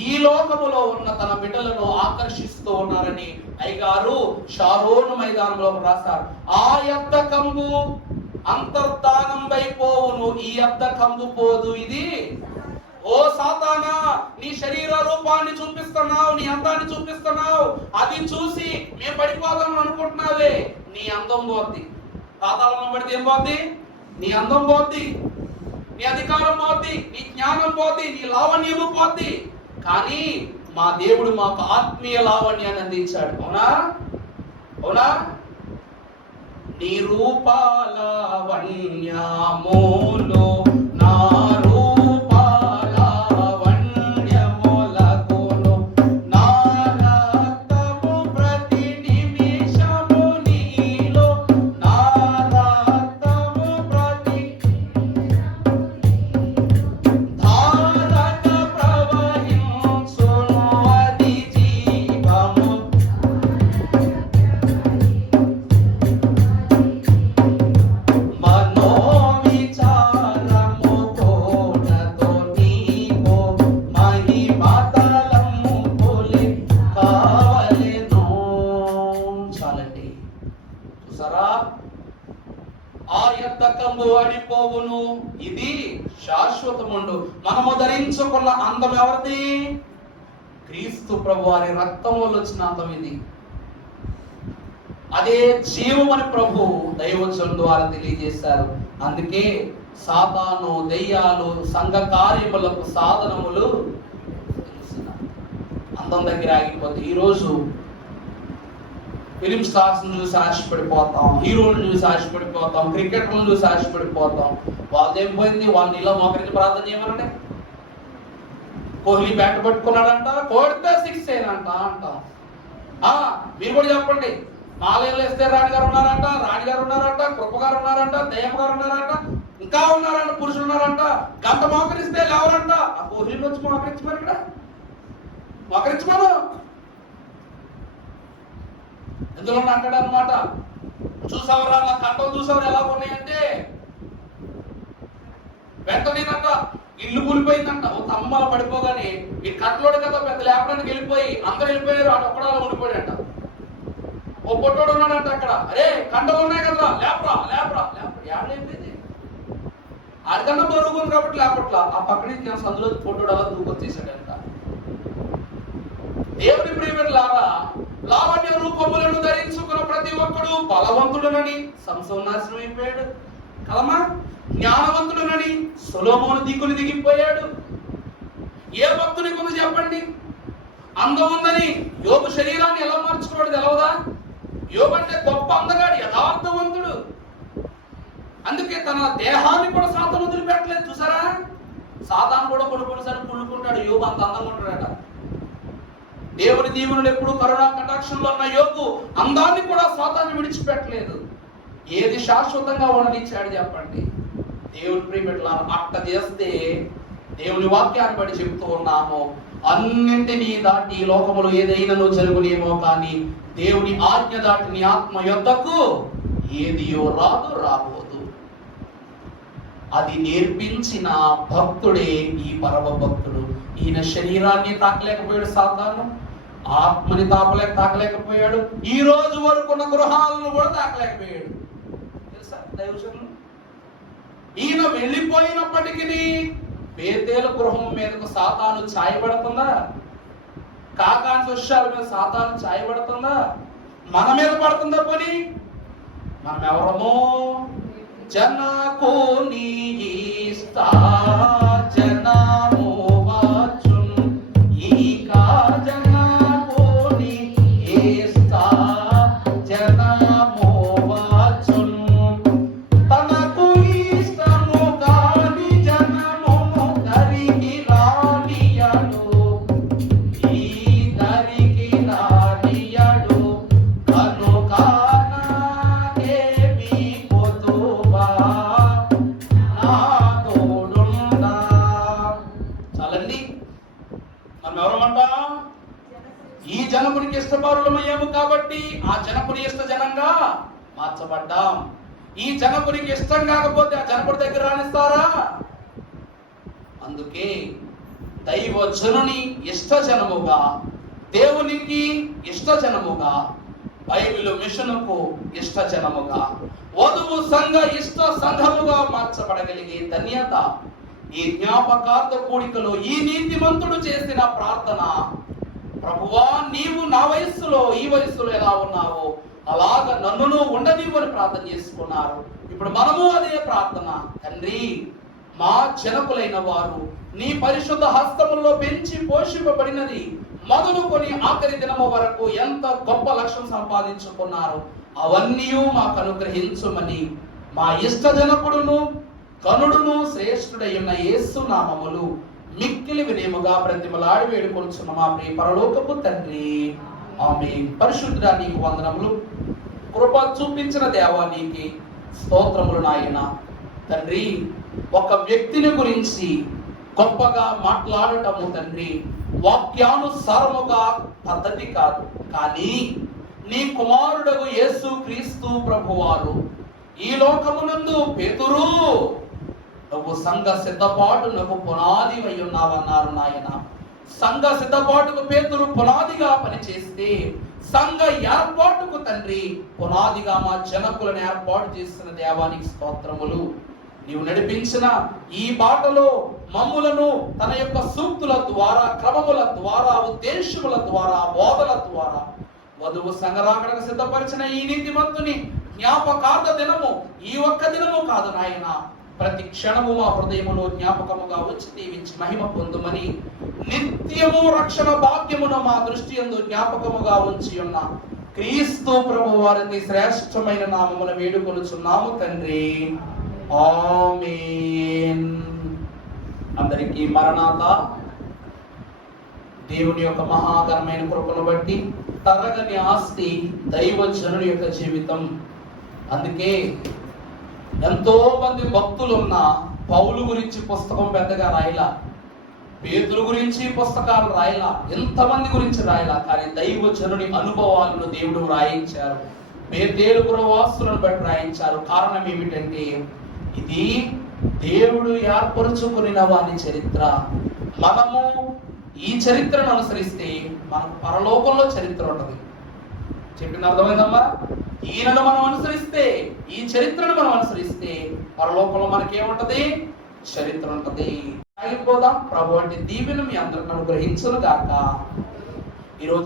ఈ లోకములో ఉన్న తన బిడ్డలను ఆకర్షిస్తూ ఉన్నారని అయ్యగారు షారోను మైదానంలో రాశారు. ఆ యొద్ద కంబు అంతర్ధానం వైపోవును, ఈ యొద్ద కంబు పోదు. ఇది ఓ సాతానా, నీ శరీర రూపాన్ని చూపిస్తున్నావు, నీ అందాన్ని చూపిస్తున్నావు, అది చూసి మేము పడిపోదాం అనుకుంటున్నావే, నీ అందం పోద్ది. పాతాళంలో పడితే ఏం పోద్ది? నీ అందం పోద్ది, నీ అధికారం పోద్ది, నీ జ్ఞానం పోద్ది, నీ లావణ్యము పోద్ది. కానీ మా దేవుడు మాకు ఆత్మీయ లావణ్యాన్ని అందించాడు. అవునా? అవునా? నీ రూపాలావణ్యములో నా అడిపోవును, ఇది శాశ్వతముండు. మనము ధరించుకున్న అందం ఎవరిది? క్రీస్తు ప్రభు వారి రక్తం వల్ల వచ్చిన అందం ఇది. అదే జీవమని ప్రభు దైవజనుల ద్వారా తెలియజేశారు. అందుకే సాతాను, దెయ్యాలు, సంఘ కార్యములకు సాధనములు అందం దగ్గర ఆగిపోతే ఈరోజు ఫిలిం స్టార్స్ చూసి ఆశపడిపోతాం, హీరోలను చూసి ఆశపడిపోతాం, క్రికెటర్లను చూసి ఆశపడిపోతాం. వాళ్ళేం పోయింది? వాళ్ళని ఇలా మోకరించి ప్రార్థన చేయమనండి. కోహ్లీ బ్యాట్ పట్టుకున్నాడంట, కొడితే 6 అంట అంటాం. మీరు కూడా చెప్పండి, మాలయాలు వేస్తే రాణిగారు ఉన్నారంట, రాణిగారు ఉన్నారంట, కృపగారు ఉన్నారంట, దయ్యం గారు ఉన్నారంట, ఇంకా ఉన్నారంట, పురుషులు ఉన్నారంట. గంట మోకరిస్తే లేవరంట. ఆ కోహ్లీని వచ్చి మోకరించమని, ఇక్కడ మోకరించమను. ఎందులో అంటాడు అనమాట, చూసావరా నా కంటలు చూసావరా ఎలా ఉన్నాయంటే, వెంటనేనంట ఇల్లు కూలిపోయిందంట. ఓ తమ్మల పడిపోగానే ఈ కట్లోడు కదా పెద్ద లేపడానికి వెళ్ళిపోయి అందరూ వెళ్ళిపోయారు, ఆడు ఒక్కడాలో ఉండిపోయాడంట. ఓ పొట్టోడు ఉన్నాడంట అక్కడ, అరే కంటలు ఉన్నాయి కదా లేపరా లేపరా లేపరా. ఏడైపోయింది, ఆడికన్నా బరువుగా ఉంది కాబట్టి లేపట్లా. ఆ పక్కనే సందులో పొట్టోడు అలా దూకొచ్చేసాడంట. దేవుని ప్రియమిత్రులారా, లావణ్య రూపములను ధరించుకున్న ప్రతి ఒక్కడు బలవంతుడునని సంసోను నాశనం అయిపోయాడు కదమ్మా. జ్ఞానవంతుడునని సొలొమోను దిగులు దిగిపోయాడు. ఏ భక్తునికి ఉంది చెప్పండి? అందం ఉందని యోబు శరీరాన్ని ఎలా మార్చుకున్నాడు తెలవదా? యోబు అంటే గొప్ప అందగాడు, యథార్థవంతుడు. అందుకే తన దేహాన్ని కూడా సాతాను వదిలిపెట్టలేదు. చూసారా, సాతాను కూడా కొనుక్కొనిసారి కుళ్ళుకుంటాడు. యోబు అంత అందంగా ఉంటాడట. దేవుని దీవెనలు ఎప్పుడు కరుణా కటాక్షంలో ఉన్న యోబు అందాన్ని కూడా సాతాన్ని విడిచిపెట్టలేదు. ఏది శాశ్వతంగా ఉండనిచ్చాడు చెప్పండి? దేవుని ప్రియమిత్రులారా, అట్ట చేస్తే దేవుని వాక్యాన్ని బట్టి చెప్తూ ఉన్నాము, అన్నింటినీ దాటి ఈ లోకములో ఏదైనాను జరుగునేమో కానీ దేవుని ఆజ్ఞ దాటి నీ ఆత్మ యొద్దకు ఏదియో రాబోదు. అది నేర్పించిన భక్తుడే ఈ పరమ భక్తుడు. ఈయన శరీరాన్ని తాకలేకపోయాడు సాతాను, ఆత్మని తాకలేకపోయాడు, ఈ రోజు వరకు ఉన్న గృహాలను కూడా తాకలేకపోయాడు. తెలుసా దైవజనులు? ఈయన వెళ్ళిపోయినప్పటికీ బేతేలు గృహం మీదకు సాతాను ఛాయపడుతుందా? కాకాని వృక్షాల మీద సాతాను ఛాయపడుతుందా? మన మీద పడుతుందా? పోనీ మనం ఎవరమో జనకు నీ ఇష్ట జనము వచ్చున్ ఈక జనకు నీ ఇష్ట జనము వచ్చున్ తనకు ఇష్టము కాని జనము దరికి రానియడు ఈ దరికి రానియడు కనుక ఈ జనకునికి ఇష్టపరులమయ్యాము కాబట్టి ఆ జనకుని ఇష్ట జనంగా మార్చబడ్డాం. ఈ జనకునికి ఇష్టం కాకపోతే ఆ జనకుడి దగ్గర రానిస్తారా? అందుకే దైవజనుని ఇష్టజనముగా, దేవునికి ఇష్టజనముగా, బైబిల్ మిషన్కు ఇష్టజనముగా, వధువు సంఘ ఇష్ట సంఘముగా మార్చబడగలిగే ధన్యత ఈ జ్ఞాపకార్థ కూడికలో ఈ నీతిమంతుడు చేసిన ప్రార్థన, ప్రభువా నీవు నా వయస్సులో ఈ వయస్సులో ఎలా ఉన్నావో అలాగ నన్నును ఉండనివ్వు అని ప్రార్థన చేసుకున్నారు. ఇప్పుడు మనము అదే ప్రార్థన, తండ్రి మా జనకులైన వారు నీ పరిశుద్ధ హస్తములో పెంచి పోషింపబడినది మొదలుకొని ఆఖరి దినము వరకు ఎంత గొప్ప లక్ష్యం సంపాదించుకున్నారు, అవన్నీ మాకు అనుగ్రహించుమని మా ఇష్ట జనకుడును కనుడును శ్రేష్ఠుడైన యేసు నామములు మిక్కిలి వినయముగా ప్రతిమలాడి వేడుకొనుచున్న మా ప్రియ పరలోకపు తండ్రి, ఆమేన్. పరిశుద్ధుడా నీకు వందనములు. కృప చూపించిన దేవా నీకి స్తోత్రములు నాయన. తండ్రి, ఒక వ్యక్తిని గురించి గొప్పగా మాట్లాడటము తండ్రి వాక్యానుసారముగా పద్ధతి కాదు, కానీ నీ కుమారుడగు యేసు క్రీస్తు ప్రభువారు ఈ లోకమునందు పేతురు నువ్వు సంఘ సిద్ధపాటునకు పునాది అయి ఉన్నావన్నారు నాయన. సంఘ సిద్ధపాటుకు పేతురు పునాదిగా పనిచేస్తే సంఘ ఏర్పాటుకు తండ్రి పునాదిగా మా జనకులను ఏర్పాటు చేసిన దేవానికి స్తోత్రములు. నీవు నడిపించిన ఈ బాటలో మమ్ములను తన యొక్క సూక్తుల ద్వారా, క్రమముల ద్వారా, ఉద్దేశముల ద్వారా, బోధల ద్వారా వధువు సంగరాకడకు సిద్ధపరిచిన ఈ నీతిమంతుని జ్ఞాపకార్థ దినము ఈ ఒక్క దినము కాదు నాయన, ప్రతి క్షణము మా హృదయములో జ్ఞాపకముగా వచ్చి దీవించి మహిమ పొందుమని నిత్యము రక్షణ భాగ్యమును మా దృష్టి యందు జ్ఞాపకముగా ఉంచి ఉన్న క్రీస్తు ప్రభు వారికి శ్రేష్టమైన నామమున వేడుకొనుచున్నాము తండ్రి, ఆమేన్. అందరికీ మరణాత. దేవుని యొక్క మహాకరమైన కృపను బట్టి తరగని ఆస్తి దైవజనుడి యొక్క జీవితం. అందుకే ఎంతో మంది భక్తులున్న పౌలు గురించి పుస్తకం పెద్దగా రాయలా, పేతురు గురించి పుస్తకాలు రాయలా, ఎంతమంది గురించి రాయలా, కానీ దైవజనుడి అనుభవాలను దేవుడు రాయించారు. బేతేలు పురవాసులను బట్టి రాయించారు. కారణం ఏమిటంటే ఇది దేవుడు ఏర్పరుచుకున్న వాని చరిత్ర. మనము ఈ చరిత్రను అనుసరిస్తే మనకు పరలోకంలో చరిత్ర ఉంటది. చెప్పింది అర్థమైందమ్మా? ఈయనను మనం అనుసరిస్తే, ఈ చరిత్రను మనం అనుసరిస్తే పరలోకంలో మనకేముంటది? చరిత్ర ఉంటది. ఆగిపోదాం. ప్రభు అంటే దీవెన మీ అందరిని అనుగ్రహించును గాక. ఈరోజు